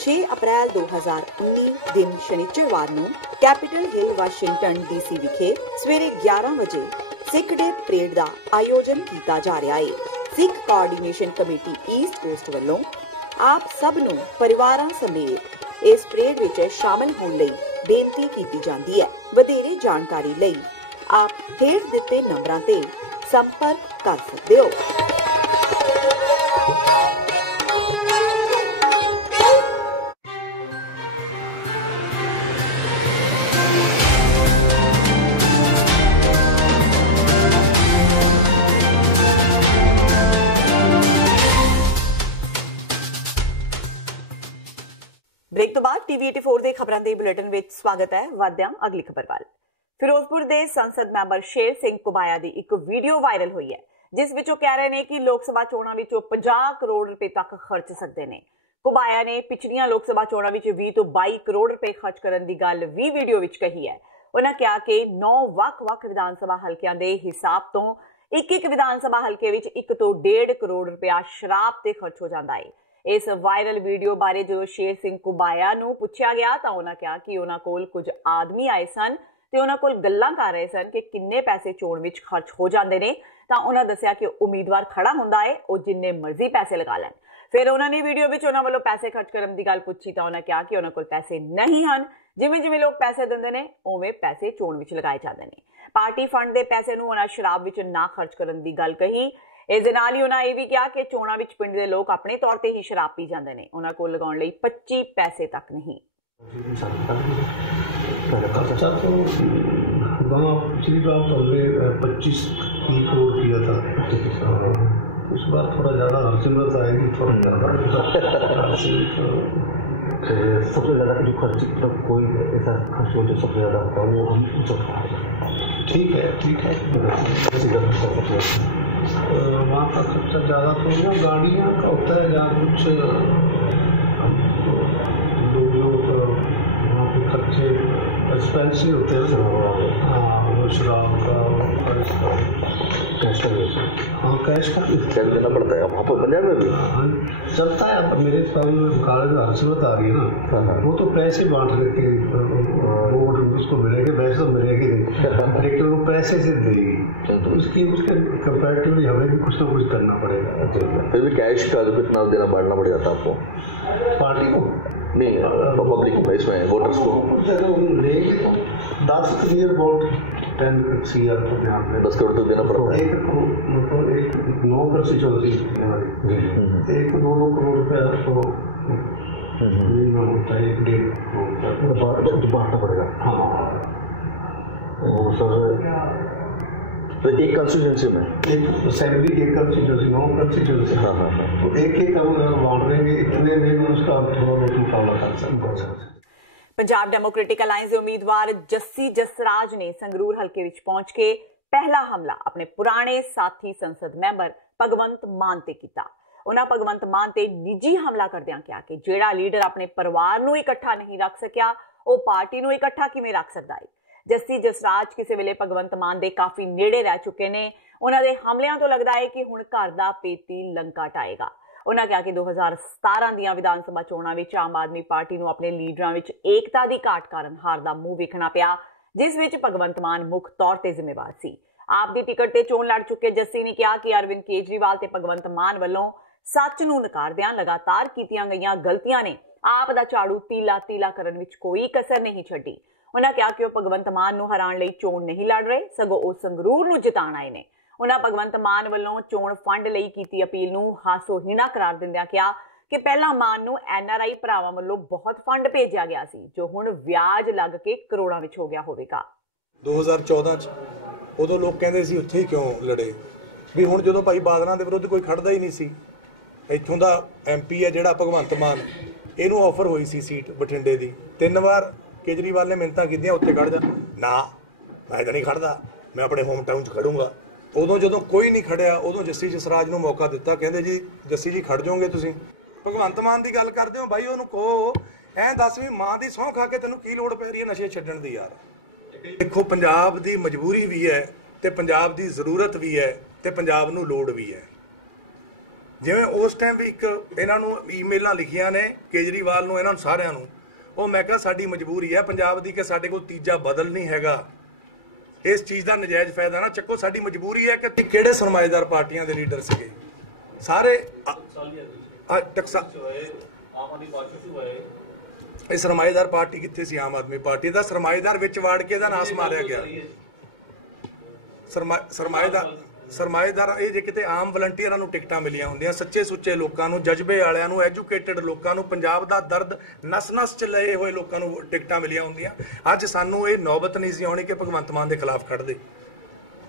6 ਅਪ੍ਰੈਲ 2019 ਦਿਨ ਸ਼ਨੀਚਰਵਾਰ ਨੂੰ ਕੈਪੀਟਲ ਹਿੱਲ ਵਾਸ਼ਿੰਗਟਨ DC ਵਿਖੇ ਸਵੇਰੇ 11 ਵਜੇ ਸਿੱਖ ਡੇ ਪਰੇਡ ਦਾ ਆਯੋਜਨ ਕੀਤਾ ਜਾ ਰਿਹਾ ਹੈ। ਸਿੱਖ ਕੋਆਰਡੀਨੇਸ਼ਨ ਕਮੇਟੀ ਈਸਟ ਕੋਸਟ ਵੱਲੋਂ ਆਪ ਸਭ ਨੂੰ ਪਰਿਵਾਰਾਂ ਸਮੇਤ ਇਸ ਪਰੇਡ ਵਿੱਚ ਸ਼ਾਮਲ ਹੋਣ ਲਈ ਬੇਨਤੀ ਕੀਤੀ ਜਾਂਦੀ ਹੈ। ਵਧੇਰੇ ਜਾਣਕਾਰੀ ਲਈ ਆਪ ਹੇਠ ਦਿੱਤੇ ਨੰਬਰਾਂ ਤੇ ਸੰਪਰਕ ਕਰ ਸਕਦੇ ਹੋ। ब्रेक तो बाद टीवी 84 ਦੇ ਖਬਰਾਂ ਦੇ ਬੁਲੇਟਿਨ ਵਿੱਚ ਸਵਾਗਤ ਹੈ। ਵਾਧਿਆਂ ਅਗਲੀ ਖਬਰ ਵੱਲ। ਫਿਰੋਜ਼ਪੁਰ ਦੇ ਸੰਸਦ ਮੈਂਬਰ ਸ਼ੇਰ ਸਿੰਘ ਕੁਬਾਇਆ ਦੀ ਇੱਕ ਵੀਡੀਓ ਵਾਇਰਲ ਹੋਈ ਹੈ, ਜਿਸ ਵਿੱਚ ਉਹ ਕਹਿ ਰਹੇ ਨੇ ਕਿ ਲੋਕ ਸਭਾ ਚੋਣਾਂ ਵਿੱਚ 50 ਕਰੋੜ ਰੁਪਏ ਤੱਕ ਖਰਚ ਸਕਦੇ ਨੇ। ਕੁਬਾਇਆ ਨੇ ਪਿਛਲੀਆਂ ਲੋਕ ਸਭਾ ਚੋਣਾਂ ਵਿੱਚ 20 ਤੋਂ 22 ਕਰੋੜ ਰੁਪਏ ਖਰਚ ਕਰਨ ਦੀ ਗੱਲ ਵੀ ਵੀਡੀਓ ਵਿੱਚ ਕਹੀ ਹੈ। ਉਹਨਾਂ ਕਿਹਾ ਕਿ 9 ਵੱਖ-ਵੱਖ ਵਿਧਾਨ ਸਭਾ ਹਲਕਿਆਂ ਦੇ ਹਿਸਾਬ ਤੋਂ ਇੱਕ ਵਿਧਾਨ ਸਭਾ ਹਲਕੇ ਵਿੱਚ 1 ਤੋਂ 1.5 ਕਰੋੜ ਰੁਪਇਆ ਸ਼ਰਾਬ ਤੇ ਖਰਚ ਹੋ ਜਾਂਦਾ ਹੈ। ਇਸ ਵਾਇਰਲ ਵੀਡੀਓ ਬਾਰੇ ਜਦੋਂ ਸ਼ੇਰ ਸਿੰਘ ਕੁਬਾਇਆ ਨੂੰ ਪੁੱਛਿਆ ਗਿਆ ਤਾਂ ਉਹਨਾਂ ਕਿਹਾ ਕਿ ਉਹਨਾਂ ਕੋਲ ਕੁਝ ਆਦਮੀ ਆਏ ਸਨ ਤੇ ਉਹਨਾਂ ਕੋਲ ਗੱਲਾਂ ਕਰ ਰਹੇ ਸਨ ਕਿ ਕਿੰਨੇ ਪੈਸੇ ਚੋਣ ਵਿੱਚ ਖਰਚ ਹੋ ਜਾਂਦੇ ਨੇ। ਤਾਂ ਉਹਨਾਂ ਦੱਸਿਆ ਕਿ ਉਮੀਦਵਾਰ ਖੜਾ ਹੁੰਦਾ ਹੈ, ਉਹ ਜਿੰਨੇ ਮਰਜ਼ੀ ਪੈਸੇ ਲਗਾ ਲੈਣ। ਫਿਰ ਉਹਨਾਂ ਨੇ ਵੀਡੀਓ ਵਿੱਚ ਉਹਨਾਂ ਵੱਲੋਂ ਪੈਸੇ ਖਰਚ ਕਰਨ ਦੀ ਗੱਲ ਪੁੱਛੀ ਤਾਂ ਉਹਨਾਂ ਕਿਹਾ ਕਿ ਉਹਨਾਂ ਕੋਲ ਪੈਸੇ ਨਹੀਂ ਹਨ। ਜਿਵੇਂ ਲੋਕ ਪੈਸੇ ਦਿੰਦੇ ਨੇ ਉਵੇਂ ਪੈਸੇ ਚੋਣ ਵਿੱਚ ਲਗਾਏ ਜਾਂਦੇ ਨੇ। ਪਾਰਟੀ ਫੰਡ ਦੇ ਪੈਸੇ ਨੂੰ ਉਹਨਾਂ ਸ਼ਰਾਬ ਵਿੱਚ ਨਾ ਖਰਚ ਕਰਨ ਦੀ ਗੱਲ ਕਹੀ। ਇਸ ਦੇ ਨਾਲ ਹੀ ਉਹਨਾਂ ਇਹ ਵੀ ਕਿਹਾ ਕਿ ਚੋਣਾਂ ਵਿੱਚ ਪਿੰਡ ਦੇ ਲੋਕ ਆਪਣੇ ਤੌਰ ਤੇ ਹੀ ਸ਼ਰਾਬ ਪੀ ਜਾਂਦੇ ਨੇ, ਉਹਨਾਂ ਕੋਲ ਲਗਾਉਣ ਲਈ 25 ਪੈਸੇ ਤੱਕ ਨਹੀਂ। पिछली बार हमने 25 करोड़ किया था, इस बार थोड़ा ज़्यादा हरसिमरत आएगी, थोड़ा ज़्यादा सबसे ज़्यादा जो खर्च तो कोई ऐसा खर्च हो जो सबसे ज़्यादा होता है वो हम सब ठीक है वहाँ का खर्चा ज़्यादा तो ना गाड़ियाँ का होता है, जहाँ कुछ लोगों का वहाँ पे खर्चे एक्सपेंसिव होते हैं। हाँ, वो शराब का कैश का, हाँ कैश का देना पड़ता है वहाँ पर पंजाब में भी। हाँ चलता है। अब मेरे कॉलेज में हर्षवत आ रही है ना, वो तो पैसे बांट देते, वोट उसको मिलेंगे, पैसे तो मिलेंगे नहीं, लेकिन वो पैसे से देगी, तो उसके कंपैरेटिवली हमें भी कुछ ना कुछ करना पड़ेगा। फिर भी कैश का जो कितना देना बांटना पड़ जाता है आपको, पार्टी को नहीं पब्लिक को, इसमें वोटर्स को लेंगे तो 10 क्लियर वोट 10 CR को ध्यान में 10 करोड़ तक देना पड़ता है। 1 करोड़ मतलब 9 कंस्टिट्यूंसी 1 2 करोड़ रुपया तो मिनिमम होता है, 1.5 करोड़ बांटना पड़ेगा। हाँ और सर तो एक कंस्टिट्यूंसी में एक असेंबली, एक कंस्टिट्यूंसी, 9 कंस्टिट्यूंसी। हाँ हाँ हाँ, तो एक अगर बांट देंगे इतने में उसका थोड़ा बहुत मुकाबला कर सकते हैं। पंजाब डेमोक्रेटिक अलायंस ਦੇ ਉਮੀਦਵਾਰ ਜੱਸੀ ਜਸਰਾਜ ਨੇ ਸੰਗਰੂਰ ਹਲਕੇ ਵਿੱਚ ਪਹੁੰਚ ਕੇ ਪਹਿਲਾ ਹਮਲਾ ਆਪਣੇ ਪੁਰਾਣੇ ਸਾਥੀ ਸੰਸਦ ਮੈਂਬਰ ਭਗਵੰਤ ਮਾਨ ਤੇ ਕੀਤਾ। ਉਹਨਾਂ ਭਗਵੰਤ ਮਾਨ ਤੇ ਨਿੱਜੀ ਹਮਲਾ ਕਰਦਿਆਂ ਕਿਹਾ ਕਿ ਜਿਹੜਾ ਲੀਡਰ ਆਪਣੇ ਪਰਿਵਾਰ ਨੂੰ ਇਕੱਠਾ ਨਹੀਂ ਰੱਖ ਸਕਿਆ ਉਹ ਪਾਰਟੀ ਨੂੰ ਇਕੱਠਾ ਕਿਵੇਂ ਰੱਖ ਸਕਦਾ ਹੈ। ਜੱਸੀ ਜਸਰਾਜ ਕਿਸੇ ਵੇਲੇ ਭਗਵੰਤ ਮਾਨ ਦੇ ਕਾਫੀ ਨੇੜੇ ਰਹਿ ਚੁੱਕੇ ਨੇ। ਉਹਨਾਂ ਦੇ ਹਮਲਿਆਂ ਤੋਂ ਲੱਗਦਾ ਹੈ ਕਿ ਹੁਣ ਘਰ ਦਾ ਪੇਤੀ ਲੰਕਾ ਟਾਏਗਾ। ਉਹਨਾਂ ਕਿਹਾ ਕਿ 2017 ਦੀਆਂ ਵਿਧਾਨ ਸਭਾ ਚੋਣਾਂ ਵਿੱਚ ਆਮ ਆਦਮੀ ਪਾਰਟੀ ਨੂੰ ਆਪਣੇ ਲੀਡਰਾਂ ਵਿੱਚ ਏਕਤਾ ਦੀ ਘਾਟ ਕਾਰਨ ਹਾਰ ਦਾ ਮੂੰਹ ਵੇਖਣਾ ਪਿਆ, ਜਿਸ ਵਿੱਚ ਭਗਵੰਤ ਮਾਨ ਮੁੱਖ ਤੌਰ ਤੇ ਜ਼ਿੰਮੇਵਾਰ ਸੀ। ਆਪ ਦੀ ਟਿਕਟ ਤੇ ਚੋਣ ਲੜ ਚੁੱਕੇ ਜੱਸੀ ਨੇ ਕਿਹਾ ਕਿ ਅਰਵਿੰਦ ਕੇਜਰੀਵਾਲ ਤੇ ਭਗਵੰਤ ਮਾਨ ਵੱਲੋਂ ਸੱਚ ਨੂੰ ਨਕਾਰਦਿਆਂ ਲਗਾਤਾਰ ਕੀਤੀਆਂ ਗਈਆਂ ਗਲਤੀਆਂ ਨੇ ਆਪ ਦਾ ਝਾੜੂ ਤੀਲਾ ਤੀਲਾ ਕਰਨ ਵਿੱਚ ਕੋਈ ਕਸਰ ਨਹੀਂ ਛੱਡੀ। ਉਹਨਾਂ ਕਿਹਾ ਕਿ ਉਹ ਭਗਵੰਤ ਮਾਨ ਨੂੰ ਹਰਾਉਣ ਲਈ ਚੋਣ ਨਹੀਂ ਲੜ ਰਹੇ, ਸਗੋਂ ਉਹ ਸੰਗਰੂਰ ਨੂੰ ਜਿਤਾਉਣ ਆਏ ਨੇ। ਉਹਨਾਂ ਭਗਵੰਤ ਮਾਨ ਵੱਲੋਂ ਚੋਣ ਫੰਡ ਲਈ ਕੀਤੀ ਅਪੀਲ ਨੂੰ ਹਾਸੋਹੀਣਾ ਕਰਾਰ ਦਿੰਦਿਆਂ ਕਿਹਾ ਕਿ ਪਹਿਲਾਂ ਮਾਨ ਨੂੰ NRI ਭਰਾਵਾਂ ਵੱਲੋਂ ਬਹੁਤ ਫੰਡ ਭੇਜਿਆ ਗਿਆ ਸੀ, ਜੋ ਹੁਣ ਵਿਆਜ ਲੱਗ ਕੇ ਕਰੋੜਾਂ ਵਿੱਚ ਹੋ ਗਿਆ ਹੋਵੇਗਾ। 2014 ਚ ਉਦੋਂ ਲੋਕ ਕਹਿੰਦੇ ਸੀ ਉੱਥੇ ਹੀ ਕਿਉਂ ਲੜੇ, ਵੀ ਹੁਣ ਜਦੋਂ ਭਾਈ ਬਾਦਲਾਂ ਦੇ ਵਿਰੁੱਧ ਕੋਈ ਖੜਦਾ ਹੀ ਨਹੀਂ ਸੀ। ਇੱਥੋਂ ਦਾ MP ਹੈ ਜਿਹੜਾ ਭਗਵੰਤ ਮਾਨ, ਇਹਨੂੰ ਆਫਰ ਹੋਈ ਸੀ ਸੀਟ ਬਠਿੰਡੇ ਦੀ, 3 ਵਾਰ ਕੇਜਰੀਵਾਲ ਨੇ ਮਿੰਨਤਾਂ ਕੀਤੀਆਂ ਉੱਥੇ ਖੜ ਜਾ, ਨਾ ਮੈਂ ਤਾਂ ਨਹੀਂ ਖੜਦਾ, ਮੈਂ ਆਪਣੇ ਹੋਮ ਟਾਊਨ 'ਚ ਖੜੂੰਗਾ। ਉਦੋਂ ਜਦੋਂ ਕੋਈ ਨਹੀਂ ਖੜਿਆ ਉਦੋਂ ਜੱਸੀ ਜਸਰਾਜ ਨੂੰ ਮੌਕਾ ਦਿੱਤਾ, ਕਹਿੰਦੇ ਜੀ ਜੱਸੀ ਜੀ ਖੜ ਜਾਓਗੇ ਤੁਸੀਂ। ਭਗਵੰਤ ਮਾਨ ਦੀ ਗੱਲ ਕਰਦੇ ਹੋ ਬਾਈ, ਉਹਨੂੰ ਕਹੋ ਐਂ ਦੱਸ ਵੀ ਮਾਂ ਦੀ ਸਹੁੰ ਖਾ ਕੇ ਤੈਨੂੰ ਕੀ ਲੋੜ ਪੈ ਰਹੀ ਹੈ ਨਸ਼ੇ ਛੱਡਣ ਦੀ। ਯਾਰ ਦੇਖੋ ਪੰਜਾਬ ਦੀ ਮਜਬੂਰੀ ਵੀ ਹੈ ਤੇ ਪੰਜਾਬ ਦੀ ਜ਼ਰੂਰਤ ਵੀ ਹੈ ਤੇ ਪੰਜਾਬ ਨੂੰ ਲੋੜ ਵੀ ਹੈ। ਜਿਵੇਂ ਉਸ ਟਾਈਮ ਵੀ ਇੱਕ ਇਹਨਾਂ ਨੂੰ ਈਮੇਲਾਂ ਲਿਖੀਆਂ ਨੇ ਕੇਜਰੀਵਾਲ ਨੂੰ, ਇਹਨਾਂ ਨੂੰ ਸਾਰਿਆਂ ਨੂੰ, ਉਹ ਮੈਂ ਕਿਹਾ ਸਾਡੀ ਮਜਬੂਰੀ ਹੈ ਪੰਜਾਬ ਦੀ ਕਿ ਸਾਡੇ ਕੋਲ ਤੀਜਾ ਬਦਲ ਨਹੀਂ ਹੈਗਾ, ਇਸ ਚੀਜ਼ ਦਾ ਨਜਾਇਜ਼ ਫਾਇਦਾ ਨਾ ਚੱਕੋ। ਸਾਡੀ ਮਜਬੂਰੀ ਹੈ ਕਿ ਕਿਹੜੇ ਸਰਮਾਏਦਾਰ ਪਾਰਟੀਆਂ ਦੇ ਲੀਡਰ ਸੀਗੇ ਸਾਰੇ, ਇਹ ਸਰਮਾਏਦਾਰ ਪਾਰਟੀ ਕਿੱਥੇ ਸੀ? ਆਮ ਆਦਮੀ ਪਾਰਟੀ ਦਾ ਸਰਮਾਏਦਾਰ ਵਿੱਚ ਵਾੜ ਕੇ ਇਹਦਾ ਨਾਸ ਮਾਰਿਆ ਗਿਆ। ਸਰਮਾਏਦਾਰ ਇਹ ਜੇ ਕਿਤੇ ਆਮ ਵਲੰਟੀਅਰਾਂ ਨੂੰ ਟਿਕਟਾਂ ਮਿਲੀਆਂ ਹੁੰਦੀਆਂ, ਸੱਚੇ ਸੁੱਚੇ ਲੋਕਾਂ ਨੂੰ, ਜਜ਼ਬੇ ਵਾਲਿਆਂ ਨੂੰ, ਐਜੂਕੇਟਿਡ ਲੋਕਾਂ ਨੂੰ, ਪੰਜਾਬ ਦਾ ਦਰਦ ਨਸ-ਨਸ 'ਚ ਲਏ ਹੋਏ ਲੋਕਾਂ ਨੂੰ ਟਿਕਟਾਂ ਮਿਲੀਆਂ ਹੁੰਦੀਆਂ, ਅੱਜ ਸਾਨੂੰ ਇਹ ਨੌਬਤ ਨਹੀਂ ਸੀ ਆਉਣੀ ਕਿ ਭਗਵੰਤ ਮਾਨ ਦੇ ਖਿਲਾਫ ਖੜਦੇ।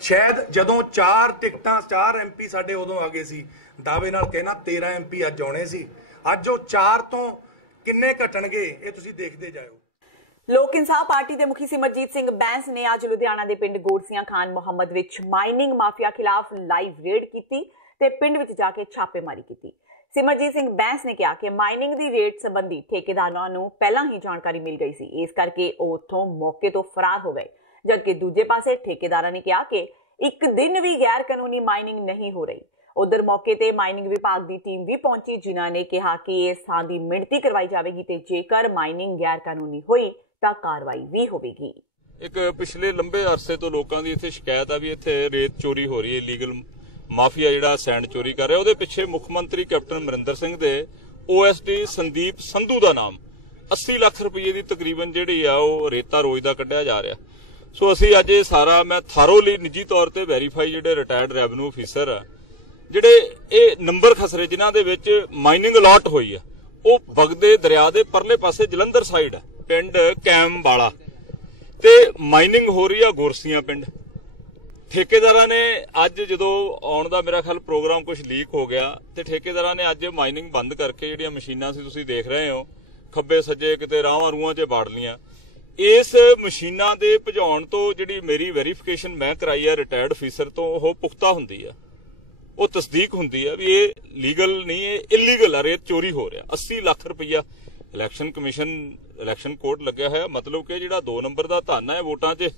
ਸ਼ਾਇਦ ਜਦੋਂ 4 ਟਿਕਟਾਂ 4 MP ਸਾਡੇ ਉਦੋਂ ਆ ਗਏ ਸੀ, ਦਾਅਵੇ ਨਾਲ ਕਹਿਣਾ 13 MP ਅੱਜ ਆਉਣੇ ਸੀ, ਅੱਜ ਉਹ 4 ਤੋਂ ਕਿੰਨੇ ਘਟਣਗੇ ਇਹ ਤੁਸੀਂ ਦੇਖਦੇ ਜਾਇਓ। ਲੋਕ ਇਨਸਾਫ ਪਾਰਟੀ ਦੇ ਮੁਖੀ ਸਿਮਰਜੀਤ ਸਿੰਘ ਬੈਂਸ ਨੇ ਅੱਜ ਲੁਧਿਆਣਾ ਦੇ ਪਿੰਡ ਗੋਰਸੀਆਂ ਖਾਨ ਮੁਹੰਮਦ ਵਿੱਚ ਮਾਈਨਿੰਗ ਮਾਫੀਆ ਖਿਲਾਫ ਲਾਈਵ ਰੇਡ ਕੀਤੀ ਤੇ ਪਿੰਡ ਵਿੱਚ ਜਾ ਕੇ ਛਾਪੇਮਾਰੀ ਕੀਤੀ। ਸਿਮਰਜੀਤ ਸਿੰਘ ਬੈਂਸ ਨੇ ਕਿਹਾ ਕਿ ਮਾਈਨਿੰਗ ਦੀ ਰੇਡ ਸੰਬੰਧੀ ਠੇਕੇਦਾਰਾਂ ਨੂੰ ਪਹਿਲਾਂ ਹੀ ਜਾਣਕਾਰੀ ਮਿਲ ਗਈ ਸੀ, ਇਸ ਕਰਕੇ ਉਹ ਉੱਥੋਂ ਮੌਕੇ ਤੋਂ ਫਰਾਰ ਹੋ ਗਏ, ਜਦਕਿ ਦੂਜੇ ਪਾਸੇ ਠੇਕੇਦਾਰਾਂ ਨੇ ਕਿਹਾ ਕਿ ਇੱਕ ਦਿਨ ਵੀ ਗੈਰ ਕਾਨੂੰਨੀ ਮਾਈਨਿੰਗ ਨਹੀਂ ਹੋ ਰਹੀ। ਉਧਰ ਮੌਕੇ ਤੇ ਮਾਈਨਿੰਗ ਵਿਭਾਗ ਦੀ ਟੀਮ ਵੀ ਪਹੁੰਚੀ, ਜਿਨ੍ਹਾਂ ਨੇ ਕਿਹਾ ਕਿ ਇਸ ਥਾਂ ਦੀ ਮਿਣਤੀ ਕਰਵਾਈ ਜਾਵੇਗੀ ਤੇ ਜੇਕਰ ਮਾਈਨਿੰਗ ਗੈਰ ਕਾਨੂੰਨੀ ਹੋਈ ਤਾਂ ਕਾਰਵਾਈ ਵੀ ਹੋਵੇਗੀ। ਇੱਕ ਪਿਛਲੇ ਲੰਬੇ ਅਰਸੇ ਤੋਂ ਲੋਕਾਂ ਦੀ ਇੱਥੇ ਸ਼ਿਕਾਇਤ ਆ ਵੀ ਇੱਥੇ ਰੇਤ ਚੋਰੀ ਹੋ ਰਹੀ ਹੈ, ਲੀਗਲ ਮਾਫੀਆ ਜਿਹੜਾ ਸੈਂਡ ਚੋਰੀ ਕਰ ਰਿਹਾ। ਉਹਦੇ ਪਿੱਛੇ ਮੁੱਖ ਮੰਤਰੀ ਕੈਪਟਨ ਅਮਰਿੰਦਰ ਸਿੰਘ ਦੇ OSD ਸੰਦੀਪ ਸੰਧੂ ਦਾ ਨਾਮ 80 ਲੱਖ ਰੁਪਏ ਦੀ ਤਕਰੀਬਨ ਜਿਹੜੀ ਆ ਉਹ ਰੇਤਾ ਰੋਜ਼ ਦਾ ਕੱਢਿਆ ਜਾ ਰਿਹਾ। ਸੋ ਅਸੀਂ ਅੱਜ ਇਹ ਸਾਰਾ ਮੈਂ ਥਾਰੋਲੀ ਨਿੱਜੀ ਤੌਰ ਤੇ ਵੈਰੀਫਾਈ ਜਿਹੜੇ ਰਿਟਾਇਰਡ ਰੈਵਨਿਊ ਅਫੀਸਰ ਆ, ਜਿਹੜੇ ਇਹ ਨੰਬਰ ਖਸਰੇ ਜਿਨ੍ਹਾਂ ਦੇ ਵਿੱਚ ਮਾਈਨਿੰਗ ਅਲਾਟ ਹੋਈ ਆ, ਉਹ ਬਗਦੇ ਦਰਿਆ ਦੇ ਪਰਲੇ ਪਾਸੇ ਜਲੰਧਰ ਸਾਈਡ ਆ, ਪਿੰਡ ਕੈਮਵਾਲਾ, ਤੇ ਮਾਈਨਿੰਗ ਹੋ ਰਹੀ ਆ ਗੋਰਸੀਆਂ ਪਿੰਡ। ਠੇਕੇਦਾਰਾਂ ਨੇ ਅੱਜ ਜਦੋਂ ਆਉਣ ਦਾ ਮੇਰਾ ਖਿਆਲ ਪ੍ਰੋਗਰਾਮ ਕੁਝ ਲੀਕ ਹੋ ਗਿਆ ਤੇ ਠੇਕੇਦਾਰਾਂ ਨੇ ਅੱਜ ਮਾਈਨਿੰਗ ਬੰਦ ਕਰਕੇ ਜਿਹੜੀਆਂ ਮਸ਼ੀਨਾਂ ਸੀ ਤੁਸੀਂ ਦੇਖ ਰਹੇ ਹੋ ਖੱਬੇ ਸੱਜੇ ਕਿਤੇ ਰਾਹਾਂ ਰੂਹਾਂ 'ਚ ਬਾੜ ਲੀਆਂ। ਇਸ ਮਸ਼ੀਨਾਂ ਦੇ ਭਜਾਉਣ ਤੋਂ ਜਿਹੜੀ ਮੇਰੀ ਵੈਰੀਫਿਕੇਸ਼ਨ ਮੈਂ ਕਰਾਈ ਆ ਰਿਟਾਇਰਡ ਅਫੀਸਰ ਤੋਂ, ਉਹ ਪੁਖਤਾ ਹੁੰਦੀ ਆ। ਉਹ ਤਸਦੀਕ ਹੁੰਦੀ ਹੈ ਵੀ ਇਹ ਲੀਗਲ ਨਹੀਂ, ਇਹ ਇਲੀਗਲ ਆ, ਰੇਤ ਚੋਰੀ ਹੋ ਰਿਹਾ। 80 ਲੱਖ ਰੁਪਈਆ ਇਲੈਕਸ਼ਨ ਕਮਿਸ਼ਨ ਇਲੈਕਸ਼ਨ ਕੋਡ ਲੱਗਿਆ ਹੋਇਆ, ਮਤਲਬ ਕਿ ਜਿਹੜਾ 2 ਨੰਬਰ ਦਾ ਧਨ ਹੈ, ਵੋਟਾਂ 'ਚ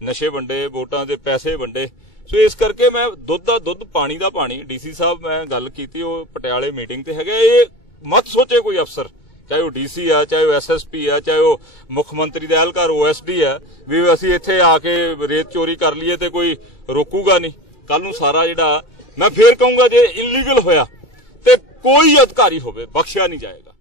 ਨਸ਼ੇ ਵੰਡੇ, ਵੋਟਾਂ ਦੇ ਪੈਸੇ ਵੰਡੇ। ਸੋ ਇਸ ਕਰਕੇ ਮੈਂ ਦੁੱਧ ਦਾ ਦੁੱਧ ਪਾਣੀ ਦਾ ਪਾਣੀ, ਡੀਸੀ ਸਾਹਿਬ ਮੈਂ ਗੱਲ ਕੀਤੀ, ਉਹ ਪਟਿਆਲੇ ਮੀਟਿੰਗ ਤੇ ਹੈਗੇ। ਇਹ ਮਤ ਸੋਚੇ ਕੋਈ ਅਫਸਰ, ਚਾਹੇ ਉਹ ਡੀਸੀ ਆ, ਚਾਹੇ ਉਹ ਐਸਐਸਪੀ ਆ, ਚਾਹੇ ਉਹ ਮੁੱਖ ਮੰਤਰੀ ਦਾ ਅਹਿਲਕਾਰ ਓਐਸਡੀ ਆ, ਵੀ ਅਸੀਂ ਇੱਥੇ ਆ ਕੇ ਰੇਤ ਚੋਰੀ ਕਰ ਲਈਏ ਤੇ ਕੋਈ ਰੋਕੂਗਾ ਨਹੀਂ। ਕੱਲ ਨੂੰ ਸਾਰਾ ਜਿਹੜਾ, ਮੈਂ ਫੇਰ ਕਹੂੰਗਾ, ਜੇ ਇਲੀਗਲ ਹੋਇਆ ਤੇ ਕੋਈ ਅਧਿਕਾਰੀ ਹੋਵੇ ਬਖਸ਼ਿਆ ਨਹੀਂ ਜਾਏਗਾ।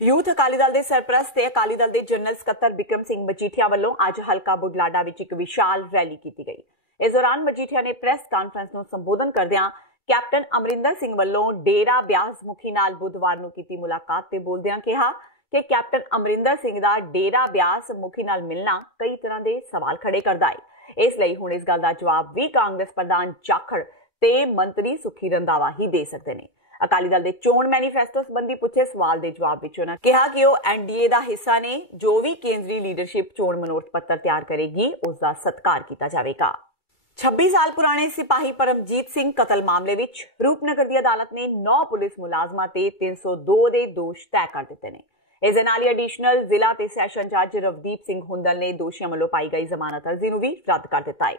ਯੂਥ ਅਕਾਲੀ ਦਲ ਦੇ ਸਰਪ੍ਰਸਤ ਤੇ ਅਕਾਲੀ ਦਲ ਦੇ ਜਨਰਲ ਸਕੱਤਰ ਬਿਕਰਮ ਸਿੰਘ ਮਜੀਠੀਆ ਵੱਲੋਂ ਅੱਜ ਹਲਕਾ ਬੁਢਲਾਡਾ ਵਿੱਚ ਇੱਕ ਵਿਸ਼ਾਲ ਰੈਲੀ ਕੀਤੀ ਗਈ। ਇਸ ਦੌਰਾਨ ਮਜੀਠੀਆ ਨੇ ਪ੍ਰੈਸ ਕਾਨਫਰੰਸ ਨੂੰ ਸੰਬੋਧਨ ਕਰਦਿਆਂ ਕੈਪਟਨ ਅਮਰਿੰਦਰ ਸਿੰਘ ਵੱਲੋਂ ਡੇਰਾ ਬਿਆਸ ਮੁਖੀ ਨਾਲ ਬੁੱਧਵਾਰ ਨੂੰ ਕੀਤੀ ਮੁਲਾਕਾਤ ਤੇ ਬੋਲਦਿਆਂ ਕਿਹਾ ਕਿ ਕੈਪਟਨ ਅਮਰਿੰਦਰ ਸਿੰਘ ਦਾ ਡੇਰਾ ਬਿਆਸ ਮੁਖੀ ਨਾਲ ਮਿਲਣਾ ਕਈ ਤਰ੍ਹਾਂ ਦੇ ਸਵਾਲ ਖੜੇ ਕਰਦਾ ਹੈ। ਇਸ ਲਈ ਹੁਣ ਇਸ ਗੱਲ ਦਾ ਜਵਾਬ ਵੀ ਕਾਂਗਰਸ ਪ੍ਰਧਾਨ ਜਾਖੜ ਤੇ ਮੰਤਰੀ ਸੁਖੀ ਰੰਧਾਵਾ ਹੀ ਦੇ ਸਕਦੇ ਨੇ। ਅਕਾਲੀ ਦਲ ਦੇ ਚੋਣ ਮੈਨੀਫੈਸਟੋ ਸੰਬੰਧੀ ਪੁੱਛੇ ਸਵਾਲ ਦੇ ਜਵਾਬ ਵਿੱਚ ਉਹਨਾਂ ਕਿਹਾ ਕਿ ਉਹ ਐਨਡੀਏ ਦਾ ਹਿੱਸਾ ਨੇ, ਜੋ ਵੀ ਕੇਂਦਰੀ ਲੀਡਰਸ਼ਿਪ ਚੋਣ ਮਨੋਰਥ ਪੱਤਰ ਤਿਆਰ ਕਰੇਗੀ ਉਸ ਦਾ ਸਤਿਕਾਰ ਕੀਤਾ ਜਾਵੇਗਾ। 26 ਸਾਲ ਪੁਰਾਣੇ ਸਿਪਾਹੀ ਪਰਮਜੀਤ ਸਿੰਘ ਕਤਲ ਮਾਮਲੇ ਵਿੱਚ ਰੂਪਨਗਰ ਦੀ ਅਦਾਲਤ ਨੇ 9 ਪੁਲਿਸ ਮੁਲਾਜ਼ਮਾਂ ਤੇ 302 ਦੇ ਦੋਸ਼ ਤੈਅ ਕਰ ਦਿੱਤੇ ਨੇ। ਇਸ ਦੇ ਨਾਲ ਹੀ ਐਡੀਸ਼ਨਲ ਜ਼ਿਲ੍ਹਾ ਤੇ ਸੈਸ਼ਨ ਜੱਜ ਰਵਦੀਪ ਸਿੰਘ ਹੁੰਦਲ ਨੇ ਦੋਸ਼ੀਆਂ ਵੱਲੋਂ ਪਾਈ ਗਈ ਜ਼ਮਾਨਤ ਅਰਜ਼ੀ ਨੂੰ ਵੀ ਰੱਦ ਕਰ ਦਿੱਤਾ ਹੈ।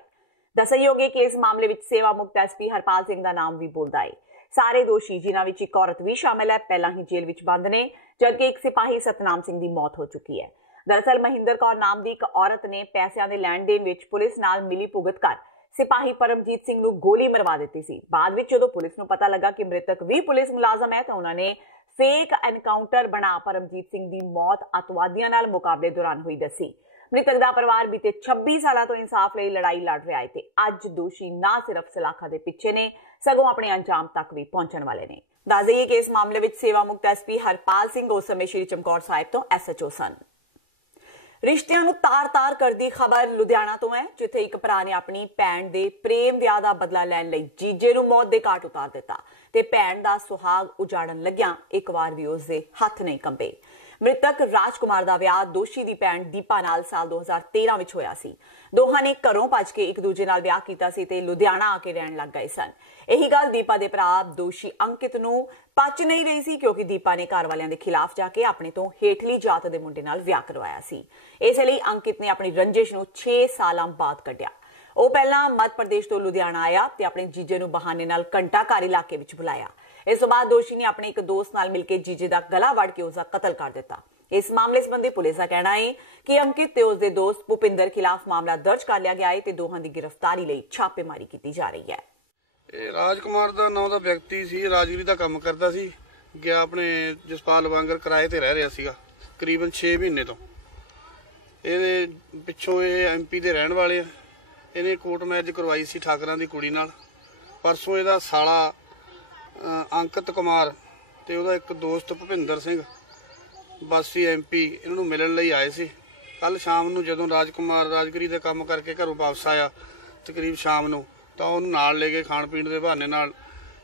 ਦੱਸਣਯੋਗ ਹੈ ਕਿ ਇਸ ਮਾਮਲੇ ਵਿੱਚ ਸੇਵਾ ਮੁਕਤ ਐਸਪੀ ਹਰਪਾਲ ਸਿੰਘ ਦਾ ਨਾਮ ਵੀ ਬੋਲਦਾ ਹੈ। ਸਾਰੇ ਦੋਸ਼ੀ, ਜਿਨ੍ਹਾਂ ਵਿੱਚ ਇੱਕ ਔਰਤ ਵੀ ਸ਼ਾਮਲ ਹੈ, ਪਹਿਲਾਂ ਹੀ ਜੇਲ੍ਹ ਵਿੱਚ ਬੰਦ ਨੇ, ਜਦਕਿ ਇੱਕ ਸਿਪਾਹੀ ਸਤਨਾਮ ਸਿੰਘ ਦੀ ਮੌਤ ਹੋ ਚੁੱਕੀ ਹੈ। ਦਰਅਸਲ ਮਹਿੰਦਰ ਕੌਰ ਨਾਮ ਦੀ ਇੱਕ ਔਰਤ ਨੇ ਪੈਸਿਆਂ ਦੇ ਲੈਣ ਦੇਣ ਵਿੱਚ ਪੁਲਿਸ ਨਾਲ ਮਿਲੀ ਭੁਗਤ ਕਰ ਸਿਪਾਹੀ ਪਰਮਜੀਤ ਸਿੰਘ ਨੂੰ ਗੋਲੀ ਮਰਵਾ ਦਿੱਤੀ ਸੀ। ਬਾਅਦ ਵਿੱਚ ਜਦੋਂ ਪੁਲਿਸ ਨੂੰ ਪਤਾ ਲੱਗਾ ਕਿ ਮ੍ਰਿਤਕ ਵੀ ਪੁਲਿਸ ਮੁਲਾਜ਼ਮ ਹੈ ਤਾਂ ਉਹਨਾਂ ਨੇ ਫੇਕ ਐਨਕਾਊਂਟਰ ਬਣਾ ਪਰਮਜੀਤ ਸਿੰਘ ਦੀ ਮੌਤ ਅਤਵਾਦੀਆਂ ਨਾਲ ਮੁਕਾਬਲੇ ਦੌਰਾਨ ਹੋਈ ਦੱਸੀ। ਮ੍ਰਿਤਕ ਦਾ ਪਰਿਵਾਰ ਬੀਤੇ 26 ਸਾਲਾਂ ਤੋਂ ਇਨਸਾਫ ਲਈ ਲੜਾਈ ਲੜ ਰਿਹਾ ਹੈ ਤੇ ਅੱਜ ਦੋਸ਼ੀ ਨਾ ਸਿਰਫ ਸਲਾਖਾਂ ਦੇ ਪਿੱਛੇ ਨੇ, ਸਗੋਂ ਆਪਣੇ ਅੰਜਾਮ ਤੱਕ ਵੀ ਪਹੁੰਚਣ ਵਾਲੇ ਨੇ। ਦੱਸ ਦਈਏ ਕਿ ਇਸ ਮਾਮਲੇ ਵਿੱਚ ਸੇਵਾ ਮੁਕਤ ਐਸਪੀ ਹਰਪਾਲ ਸਿੰਘ ਉਸ ਸਮੇਂ ਸ਼੍ਰੀ ਚਮਕੌਰ ਸਾਹਿਬ ਤੋਂ ਐਸਐਚਓ ਸਨ। ਰਿਸ਼ਤਿਆਂ ਨੂੰ ਤਾਰ-ਤਾਰ ਕਰਦੀ ਖਬਰ ਲੁਧਿਆਣਾ ਤੋਂ ਹੈ, ਜਿੱਥੇ ਇੱਕ ਭਰਾ ਨੇ ਆਪਣੀ ਭੈਣ ਦੇ ਪ੍ਰੇਮ ਵਿਆਹ ਦਾ ਬਦਲਾ ਲੈਣ ਲਈ ਜੀਜੇ ਨੂੰ ਮੌਤ ਦੇ ਘਾਟ ਉਤਾਰ ਦਿੱਤਾ ਤੇ ਭੈਣ ਦਾ ਸੁਹਾਗ ਉਜਾੜਨ ਲੱਗਿਆਂ ਇੱਕ ਵਾਰ ਵੀ ਉਸ ਦੇ ਹੱਥ ਨਹੀਂ ਕੰਬੇ। ਮ੍ਰਿਤਕ ਰਾਜਕੁਮਾਰ ਦਾ ਵਿਆਹ ਦੋਸ਼ੀ ਦੀ ਭੈਣ ਦੀਪਾ ਨਾਲ ਸਾਲ 2013 ਵਿੱਚ ਹੋਇਆ ਸੀ। ਦੋਹਾਂ ਨੇ ਘਰੋਂ ਭੱਜ ਕੇ ਇੱਕ ਦੂਜੇ ਨਾਲ ਵਿਆਹ ਕੀਤਾ ਸੀ ਤੇ ਲੁਧਿਆਣਾ ਆ ਕੇ ਰਹਿਣ ਲੱਗ ਗਏ ਸਨ। ਇਹੀ ਗੱਲ ਦੀਪਾ ਦੇ ਭਰਾ ਦੋਸ਼ੀ ਅੰਕਿਤ ਨੂੰ ਪਚ ਨਹੀਂ ਰਹੀ ਸੀ, ਕਿਉਂਕਿ ਦੀਪਾ ਨੇ ਘਰ ਵਾਲਿਆਂ ਦੇ ਖਿਲਾਫ ਜਾ ਕੇ ਆਪਣੇ ਤੋਂ ਹੇਠਲੀ ਜਾਤ ਦੇ ਮੁੰਡੇ ਨਾਲ ਵਿਆਹ ਕਰਵਾਇਆ ਸੀ। ਇਸ ਲਈ ਅੰਕਿਤ ਨੇ ਆਪਣੀ ਰੰਜਿਸ਼ ਨੂੰ 6 ਸਾਲਾਂ ਬਾਅਦ ਕੱਢਿਆ। ਉਹ ਪਹਿਲਾਂ ਮੱਧ ਪ੍ਰਦੇਸ਼ ਤੋਂ ਲੁਧਿਆਣਾ ਆਇਆ ਤੇ ਆਪਣੇ ਜੀਜੇ ਨੂੰ ਬਹਾਨੇ ਨਾਲ ਘੰਟਾਘਰ ਇਲਾਕੇ ਵਿੱਚ ਬੁਲਾਇਆ। ਇਸ ਤੋਂ ਬਾਅਦ ਦੋਸ਼ੀ ਨੇ ਆਪਣੇ ਇੱਕ ਦੋਸਤ ਨਾਲ ਮਿਲ ਕੇ ਜੀਜੇ ਦਾ ਗਲਾ ਵੜ ਕੇ ਉਸ ਦਾ ਕਤਲ ਕਰ ਦਿੱਤਾ। ਇਸ ਮਾਮਲੇ ਸੰਬੰਧੀ ਪੁਲਿਸ ਦਾ ਕਹਿਣਾ ਹੈ ਕਿ ਅੰਕਿਤ ਤੇ ਉਸ ਦੇ ਦੋਸਤ ਭੁਪਿੰਦਰ ਖਿਲਾਫ ਮਾਮਲਾ ਦਰਜ ਕਰ ਲਿਆ ਗਿਆ ਹੈ ਤੇ ਦੋਹਾਂ ਦੀ ਗ੍ਰਿਫਤਾਰੀ ਲਈ ਛਾਪੇਮਾਰੀ ਕੀਤੀ ਜਾ ਰਹੀ ਹੈ। ਇਹ ਰਾਜਕੁਮਾਰ ਦਾ ਨਾਂ ਦਾ ਵਿਅਕਤੀ ਸੀ, ਰਾਜਗੀਰੀ ਦਾ ਕੰਮ ਕਰਦਾ ਸੀ, ਗਿਆ ਆਪਣੇ ਜਸਪਾਲ ਵਾਂਗਰ ਕਿਰਾਏ ਤੇ ਰਹਿ ਰਿਹਾ ਸੀਗਾ ਕਰੀਬਨ 6 ਮਹੀਨੇ ਤੋਂ। ਇਹਦੇ ਪਿੱਛੋਂ ਇਹ ਐਮਪੀ ਦੇ ਰਹਿਣ ਵਾਲੇ ਆ। ਇਹਨੇ ਕੋਰਟ ਮੈਰਿਜ ਕਰਵਾਈ ਸੀ ਠਾਕਰਾਂ ਦੀ ਕੁੜੀ ਨਾਲ। ਪਰਸੋਂ ਇਹਦਾ ਸਾਲਾ ਅੰਕਿਤ ਕੁਮਾਰ ਤੇ ਉਹਦਾ ਇੱਕ ਦੋਸਤ ਭੁਪਿੰਦਰ ਸਿੰਘ ਵਾਸੀ ਐਮਪੀ ਇਹਨਾਂ ਨੂੰ ਮਿਲਣ ਲਈ ਆਏ ਸੀ। ਕੱਲ ਸ਼ਾਮ ਨੂੰ ਜਦੋਂ ਰਾਜਕੁਮਾਰ ਰਾਜਗੀਰੀ ਦੇ ਕੰਮ ਕਰਕੇ ਘਰੋਂ ਵਾਪਸ ਆਇਆ ਤਕਰੀਬ ਸ਼ਾਮ ਨੂੰ, ਤਾਂ ਉਹਨੂੰ ਨਾਲ ਲੈ ਕੇ ਖਾਣ ਪੀਣ ਦੇ ਬਹਾਨੇ ਨਾਲ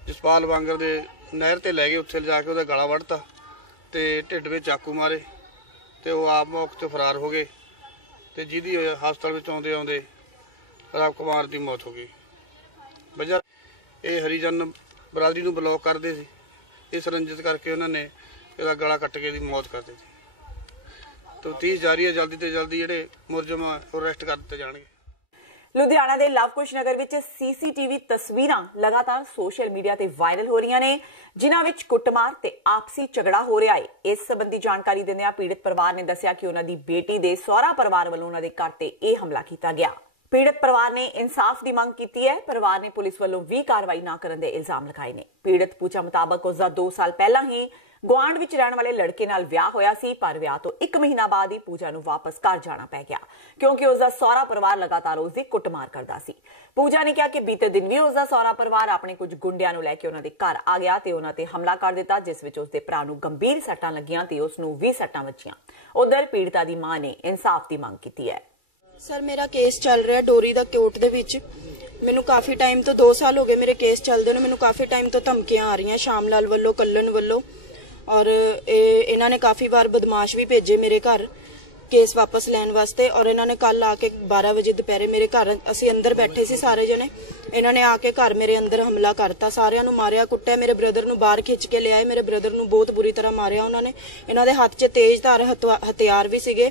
ਜਸਪਾਲ ਵਾਂਗਰ ਦੇ ਨਹਿਰ ਤੇ ਲੈ ਗਏ। ਉੱਥੇ ਜਾ ਕੇ ਉਹਦਾ ਗਲਾ ਵੱਢਤਾ ਤੇ ਢਿੱਡ ਵਿੱਚ ਚਾਕੂ ਮਾਰੇ ਤੇ ਉਹ ਆਪ ਮੌਕੇ ਤੋਂ ਫਰਾਰ ਹੋ ਗਏ ਤੇ ਜਿਹਦੀ ਹਸਪਤਾਲ ਵਿੱਚ ਆਉਂਦੇ ਆਉਂਦੇ ਰਾਜਕੁਮਾਰ ਦੀ ਮੌਤ ਹੋ ਗਈ। ਵਜ੍ਹਾ ਇਹ ਹਰੀਜਨ ਬਰਾਦਰੀ ਨੂੰ ਬਲੌਕ ਕਰਦੇ ਸੀ, ਇਸ ਰੰਜਿਤ ਕਰਕੇ ਉਹਨਾਂ ਨੇ ਇਹਦਾ ਗਲਾ ਕੱਟ ਕੇ ਦੀ ਮੌਤ ਕਰ ਦਿੱਤੀ। ਤਫਤੀਸ਼ ਜਾਰੀ ਹੈ, ਜਲਦੀ ਤੋਂ ਜਲਦੀ ਜਿਹੜੇ ਮੁਲਜ਼ਮ ਆ ਉਹ ਅਰੈਸਟ ਕਰ ਦਿੱਤੇ ਜਾਣਗੇ। ਲੁਧਿਆਣਾ ਦੇ ਲਵਕੁਸ਼ ਨਗਰ ਵਿੱਚ ਸੀਸੀਟੀਵੀ ਤਸਵੀਰਾਂ ਲਗਾਤਾਰ ਸੋਸ਼ਲ ਮੀਡੀਆ ਤੇ ਵਾਇਰਲ ਹੋ ਰਹੀਆਂ ਨੇ, ਜਿਨ੍ਹਾਂ ਵਿੱਚ ਕੁੱਟਮਾਰ ਤੇ ਆਪਸੀ ਝਗੜਾ ਹੋ ਰਿਹਾ ਹੈ। ਇਸ ਸੰਬੰਧੀ ਜਾਣਕਾਰੀ ਦਿੰਦਿਆਂ ਪੀੜਤ ਪਰਿਵਾਰ ਨੇ ਦੱਸਿਆ ਕਿ ਉਹਨਾਂ ਦੀ ਬੇਟੀ ਦੇ ਸਹੁਰਾ ਪਰਿਵਾਰ ਵੱਲੋਂ ਉਹਨਾਂ ਦੇ ਘਰ ਤੇ ਇਹ ਹਮਲਾ ਕੀਤਾ ਗਿਆ। ਪੀੜਤ ਪਰਿਵਾਰ ਨੇ ਇਨਸਾਫ ਦੀ ਮੰਗ ਕੀਤੀ ਹੈ। ਪਰਿਵਾਰ ਨੇ ਪੁਲਿਸ ਵੱਲੋਂ ਵੀ ਕਾਰਵਾਈ ਨਾ ਕਰਨ ਦੇ ਇਲਜ਼ਾਮ ਲਗਾਏ ਨੇ। ਪੀੜਤ ਪੂਜਾ ਮੁਤਾਬਕ ਉਸ ਦਾ 2 ਸਾਲ ਪਹਿਲਾਂ ਹੀ ਗੁਆਂਢ ਵਿੱਚ ਰਹਿਣ ਵਾਲੇ ਲੜਕੇ ਨਾਲ ਵਿਆਹ ਹੋਇਆ ਸੀ, ਪਰ ਵਿਆਹ ਤੋਂ 1 ਮਹੀਨਾ ਬਾਅਦ ਹੀ ਪੂਜਾ ਨੂੰ ਵਾਪਸ ਘਰ ਜਾਣਾ ਪੈ ਗਿਆ ਕਿਉਂਕਿ ਉਸ ਦਾ ਸਹੁਰਾ ਪਰਿਵਾਰ ਲਗਾਤਾਰ ਉਸ ਦੀ ਕੁੱਟਮਾਰ ਕਰਦਾ ਸੀ। ਪੂਜਾ ਨੇ ਕਿਹਾ ਕਿ ਬੀਤੇ ਦਿਨ ਵੀ ਉਸ ਦਾ ਸਹੁਰਾ ਪਰਿਵਾਰ ਆਪਣੇ ਕੁਝ ਗੁੰਡਿਆਂ ਨੂੰ ਲੈ ਕੇ ਉਹਨਾਂ ਦੇ ਘਰ ਆ ਗਿਆ ਤੇ ਉਹਨਾਂ ਤੇ ਹਮਲਾ ਕਰ ਦਿੱਤਾ, ਜਿਸ ਵਿੱਚ ਉਸ ਦੇ ਭਰਾ ਨੂੰ ਗੰਭੀਰ ਸੱਟਾਂ ਲੱਗੀਆਂ ਤੇ ਉਸ ਨੂੰ ਵੀ ਸੱਟਾਂ ਵੱਜੀਆਂ। ਉਧਰ ਪੀੜਤਾ ਦੀ ਮਾਂ ਨੇ ਇਨਸਾਫ ਦੀ ਮੰਗ ਕੀਤੀ ਹੈ। ਸਰ, ਮੇਰਾ ਕੇਸ ਚੱਲ ਰਿਹਾ ਡੋਰੀ ਦਾ ਕੋਰਟ ਦੇ ਵਿੱਚ। ਮੈਨੂੰ ਕਾਫੀ ਟਾਈਮ ਤੋਂ 2 ਸਾਲ ਹੋ ਗਏ ਮੇਰੇ ਕੇਸ ਚੱਲਦੇ ਨੂੰ। ਮੈਨੂੰ ਕਾਫੀ ਟਾਈਮ ਤੋਂ ਧਮਕੀਆਂ ਆ ਰਹੀਆਂ ਸ਼ਾਮ ਲਾਲ ਵੱਲੋਂ, ਕੱਲਨ ਵੱਲੋਂ, ਔਰ ਇਹਨਾਂ ਨੇ ਕਾਫੀ ਵਾਰ ਬਦਮਾਸ਼ ਵੀ ਭੇਜੇ ਮੇਰੇ ਘਰ केस वापस लैन वास्ते। और इन्होंने कल आके 12 बजे दोपहरे मेरे घर, असी अंदर बैठे सी सारे जने, इन्होंने आके घर मेरे अंदर हमला करता, सारिਆਂ ਨੂੰ मारिया कुट्टिया, मेरे ब्रदर ਨੂੰ बाहर खिंच के ले आए, मेरे ब्रदर ਨੂੰ बहुत बुरी तरह मारिया उन्होंने। इन्होंने हाथ 'ਚ तेजधार हथियार भी सीगे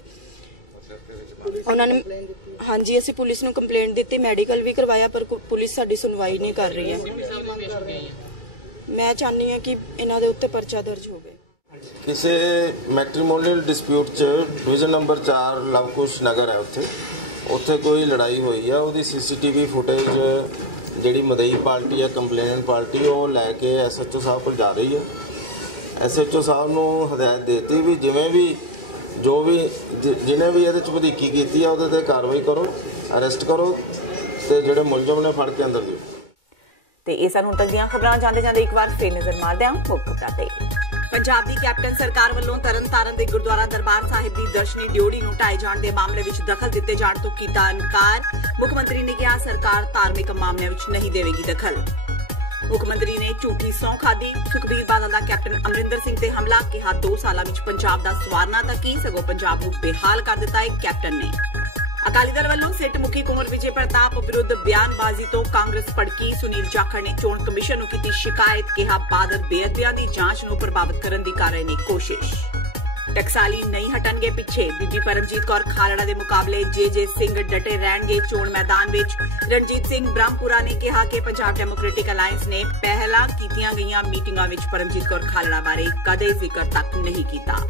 उन्होंने। हाँ जी, असी पुलिस ਨੂੰ कंप्लेंट दी, मैडिकल भी करवाया, पर पुलिस साडी सुनवाई नहीं कर रही है। मैं चाहनी हूँ कि इन्हों के उत्ते परचा दर्ज होवे। ਕਿਸੇ ਮੈਟਰੀਮੋਨੀਅਲ ਡਿਸਪਿਊਟ 'ਚ ਡਿਵੀਜ਼ਨ ਨੰਬਰ 4 ਲਵਕੁਸ਼ ਨਗਰ ਹੈ, ਉੱਥੇ ਕੋਈ ਲੜਾਈ ਹੋਈ ਆ। ਉਹਦੀ ਸੀਸੀਟੀਵੀ ਫੁਟੇਜ ਜਿਹੜੀ ਮਦਈ ਪਾਰਟੀ ਹੈ, ਕੰਪਲੇਨੈਂਟ ਪਾਰਟੀ, ਉਹ ਲੈ ਕੇ ਐਸਐਚਓ ਸਾਹਿਬ ਕੋਲ ਜਾ ਰਹੀ ਹੈ। ਐਸਐਚਓ ਸਾਹਿਬ ਨੂੰ ਹਦਾਇਤ ਦੇਤੀ ਵੀ ਜਿਵੇਂ ਵੀ ਜੋ ਵੀ ਜਿਹਨੇ ਵੀ ਇਹਦੇ 'ਚ ਵਧੀਕੀ ਕੀਤੀ ਆ ਉਹਦੇ 'ਤੇ ਕਾਰਵਾਈ ਕਰੋ, ਅਰੈਸਟ ਕਰੋ ਤੇ ਜਿਹੜੇ ਮੁਲਜ਼ਮ ਨੇ ਫੜ ਕੇ ਅੰਦਰ ਦਿਓ। ਤੇ ਇਹ ਸਾਨੂੰ ਤੱਕ ਦੀਆਂ ਖਬਰਾਂ ਜਾਂਦੇ ਜਾਂਦੇ ਇੱਕ ਵਾਰ ਫੇਰ ਨਜ਼ਰ ਮਾਰਦੇ ਹਾਂ ਮੁੱਖ ਖਬਰਾਂ ਤੇ। ਪੰਜਾਬ ਦੀ ਕੈਪਟਨ ਸਰਕਾਰ ਵੱਲੋਂ ਤਰਨਤਾਰਨ ਦੇ ਗੁਰਦੁਆਰਾ ਦਰਬਾਰ ਸਾਹਿਬ ਦੀ ਦਰਸ਼ਨੀ ਡਿਓੜੀ ਨੂੰ ਢਾਏ ਜਾਣ ਦੇ ਮਾਮਲੇ ਵਿੱਚ ਦਖਲ ਦਿੱਤੇ ਜਾਣ ਤੋਂ ਕੀਤਾ ਇਨਕਾਰ। ਮੁੱਖ ਮੰਤਰੀ ਨੇ ਕਿਹਾ ਸਰਕਾਰ ਧਾਰਮਿਕ ਮਾਮਲਿਆਂ ਵਿੱਚ ਨਹੀਂ ਦੇਵੇਗੀ ਦਖਲ। ਮੁੱਖ ਮੰਤਰੀ ਨੇ ਝੂਠੀ ਸਹੁੰ ਖਾਧੀ। ਸੁਖਬੀਰ ਬਾਦਲ ਦਾ ਕੈਪਟਨ ਅਮਰਿੰਦਰ ਸਿੰਘ ਤੇ ਹਮਲਾ, ਕਿਹਾ 2 ਸਾਲਾਂ ਵਿੱਚ ਪੰਜਾਬ ਦਾ ਸਵਾਰਨਾ ਤਾਂ ਕੀ ਸਗੋਂ ਪੰਜਾਬ ਨੂੰ ਬੇਹਾਲ ਕਰ ਦਿੱਤਾ ਹੈ ਕੈਪਟਨ ਨੇ। ਅਕਾਲੀ ਦਲ ਵੱਲੋਂ ਸਿੱਟ ਮੁਖੀ ਕੁੰਵਰ ਵਿਜੇ ਪ੍ਰਤਾਪ ਵਿਰੁੱਧ ਬਿਆਨਬਾਜ਼ੀ ਤੋਂ ਕਾਂਗਰਸ ਭੜਕੀ। ਸੁਨੀਲ ਜਾਖੜ ਨੇ ਚੋਣ ਕਮਿਸ਼ਨ ਨੂੰ ਕੀਤੀ ਸ਼ਿਕਾਇਤ, ਕਿਹਾ ਬਾਦਲ ਬੇਅਦਬੀਆਂ ਦੀ ਜਾਂਚ ਨੂੰ ਪ੍ਰਭਾਵਿਤ ਕਰਨ ਦੀ ਕਰ ਰਹੇ ਨੇ ਕੋਸ਼ਿਸ਼। ਟਕਸਾਲੀ ਨਹੀਂ ਹਟਣਗੇ ਪਿੱਛੇ, ਬੀਬੀ ਪਰਮਜੀਤ ਕੌਰ ਖਾਲੜਾ ਦੇ ਮੁਕਾਬਲੇ ਜੇ ਸਿੰਘ ਡਟੇ ਰਹਿਣਗੇ ਚੋਣ ਮੈਦਾਨ ਵਿੱਚ। ਰਣਜੀਤ ਸਿੰਘ ਬ੍ਰਹਮਪੁਰਾ ਨੇ ਕਿਹਾ ਕਿ ਪੰਜਾਬ ਡੈਮੋਕ੍ਰੈਟਿਕ ਅਲਾਇੰਸ ਨੇ ਪਹਿਲਾਂ ਕੀਤੀਆਂ ਗਈਆਂ ਮੀਟਿੰਗਾਂ ਵਿੱਚ ਪਰਮਜੀਤ ਕੌਰ ਖਾਲੜਾ ਬਾਰੇ ਕਦੇ ਜ਼ਿਕਰ ਤੱਕ ਨਹੀਂ ਕੀਤਾ।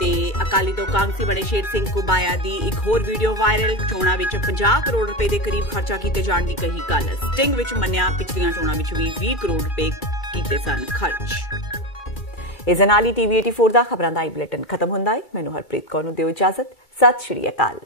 ਤੇ ਅਕਾਲੀ ਤੋਂ ਕਾਂਗਰਸੀ ਬਣੇ ਸ਼ੇਰ ਸਿੰਘ ਕੁਬਾਇਆ ਦੀ ਇੱਕ ਹੋਰ ਵੀਡੀਓ ਵਾਇਰਲ, ਚੋਣਾਂ ਵਿੱਚ 50 ਕਰੋੜ ਰੁਪਏ ਦੇ ਕਰੀਬ ਖਰਚਾ ਕੀਤੇ ਜਾਣ ਦੀ ਕਹੀ ਗੱਲ। ਸਟਿੰਗ ਵਿੱਚ ਮੰਨਿਆ ਪਿਛਲੀਆਂ ਚੋਣਾਂ ਵਿੱਚ ਵੀ 20 ਕਰੋੜ ਰੁਪਏ ਕੀਤੇ ਸਨ ਖਰਚ। ਇਸ ਦੇ ਨਾਲ ਹੀ TV 84 ਦਾ ਖਬਰਾਂ ਦਾ ਬੁਲੇਟਿਨ ਖਤਮ ਹੁੰਦਾ ਹੈ। ਮੈਨੂੰ ਹਰਪ੍ਰੀਤ ਕੌਰ ਨੂੰ ਦਿਓ ਇਜਾਜ਼ਤ। ਸਤਿ ਸ਼੍ਰੀ ਅਕਾਲ।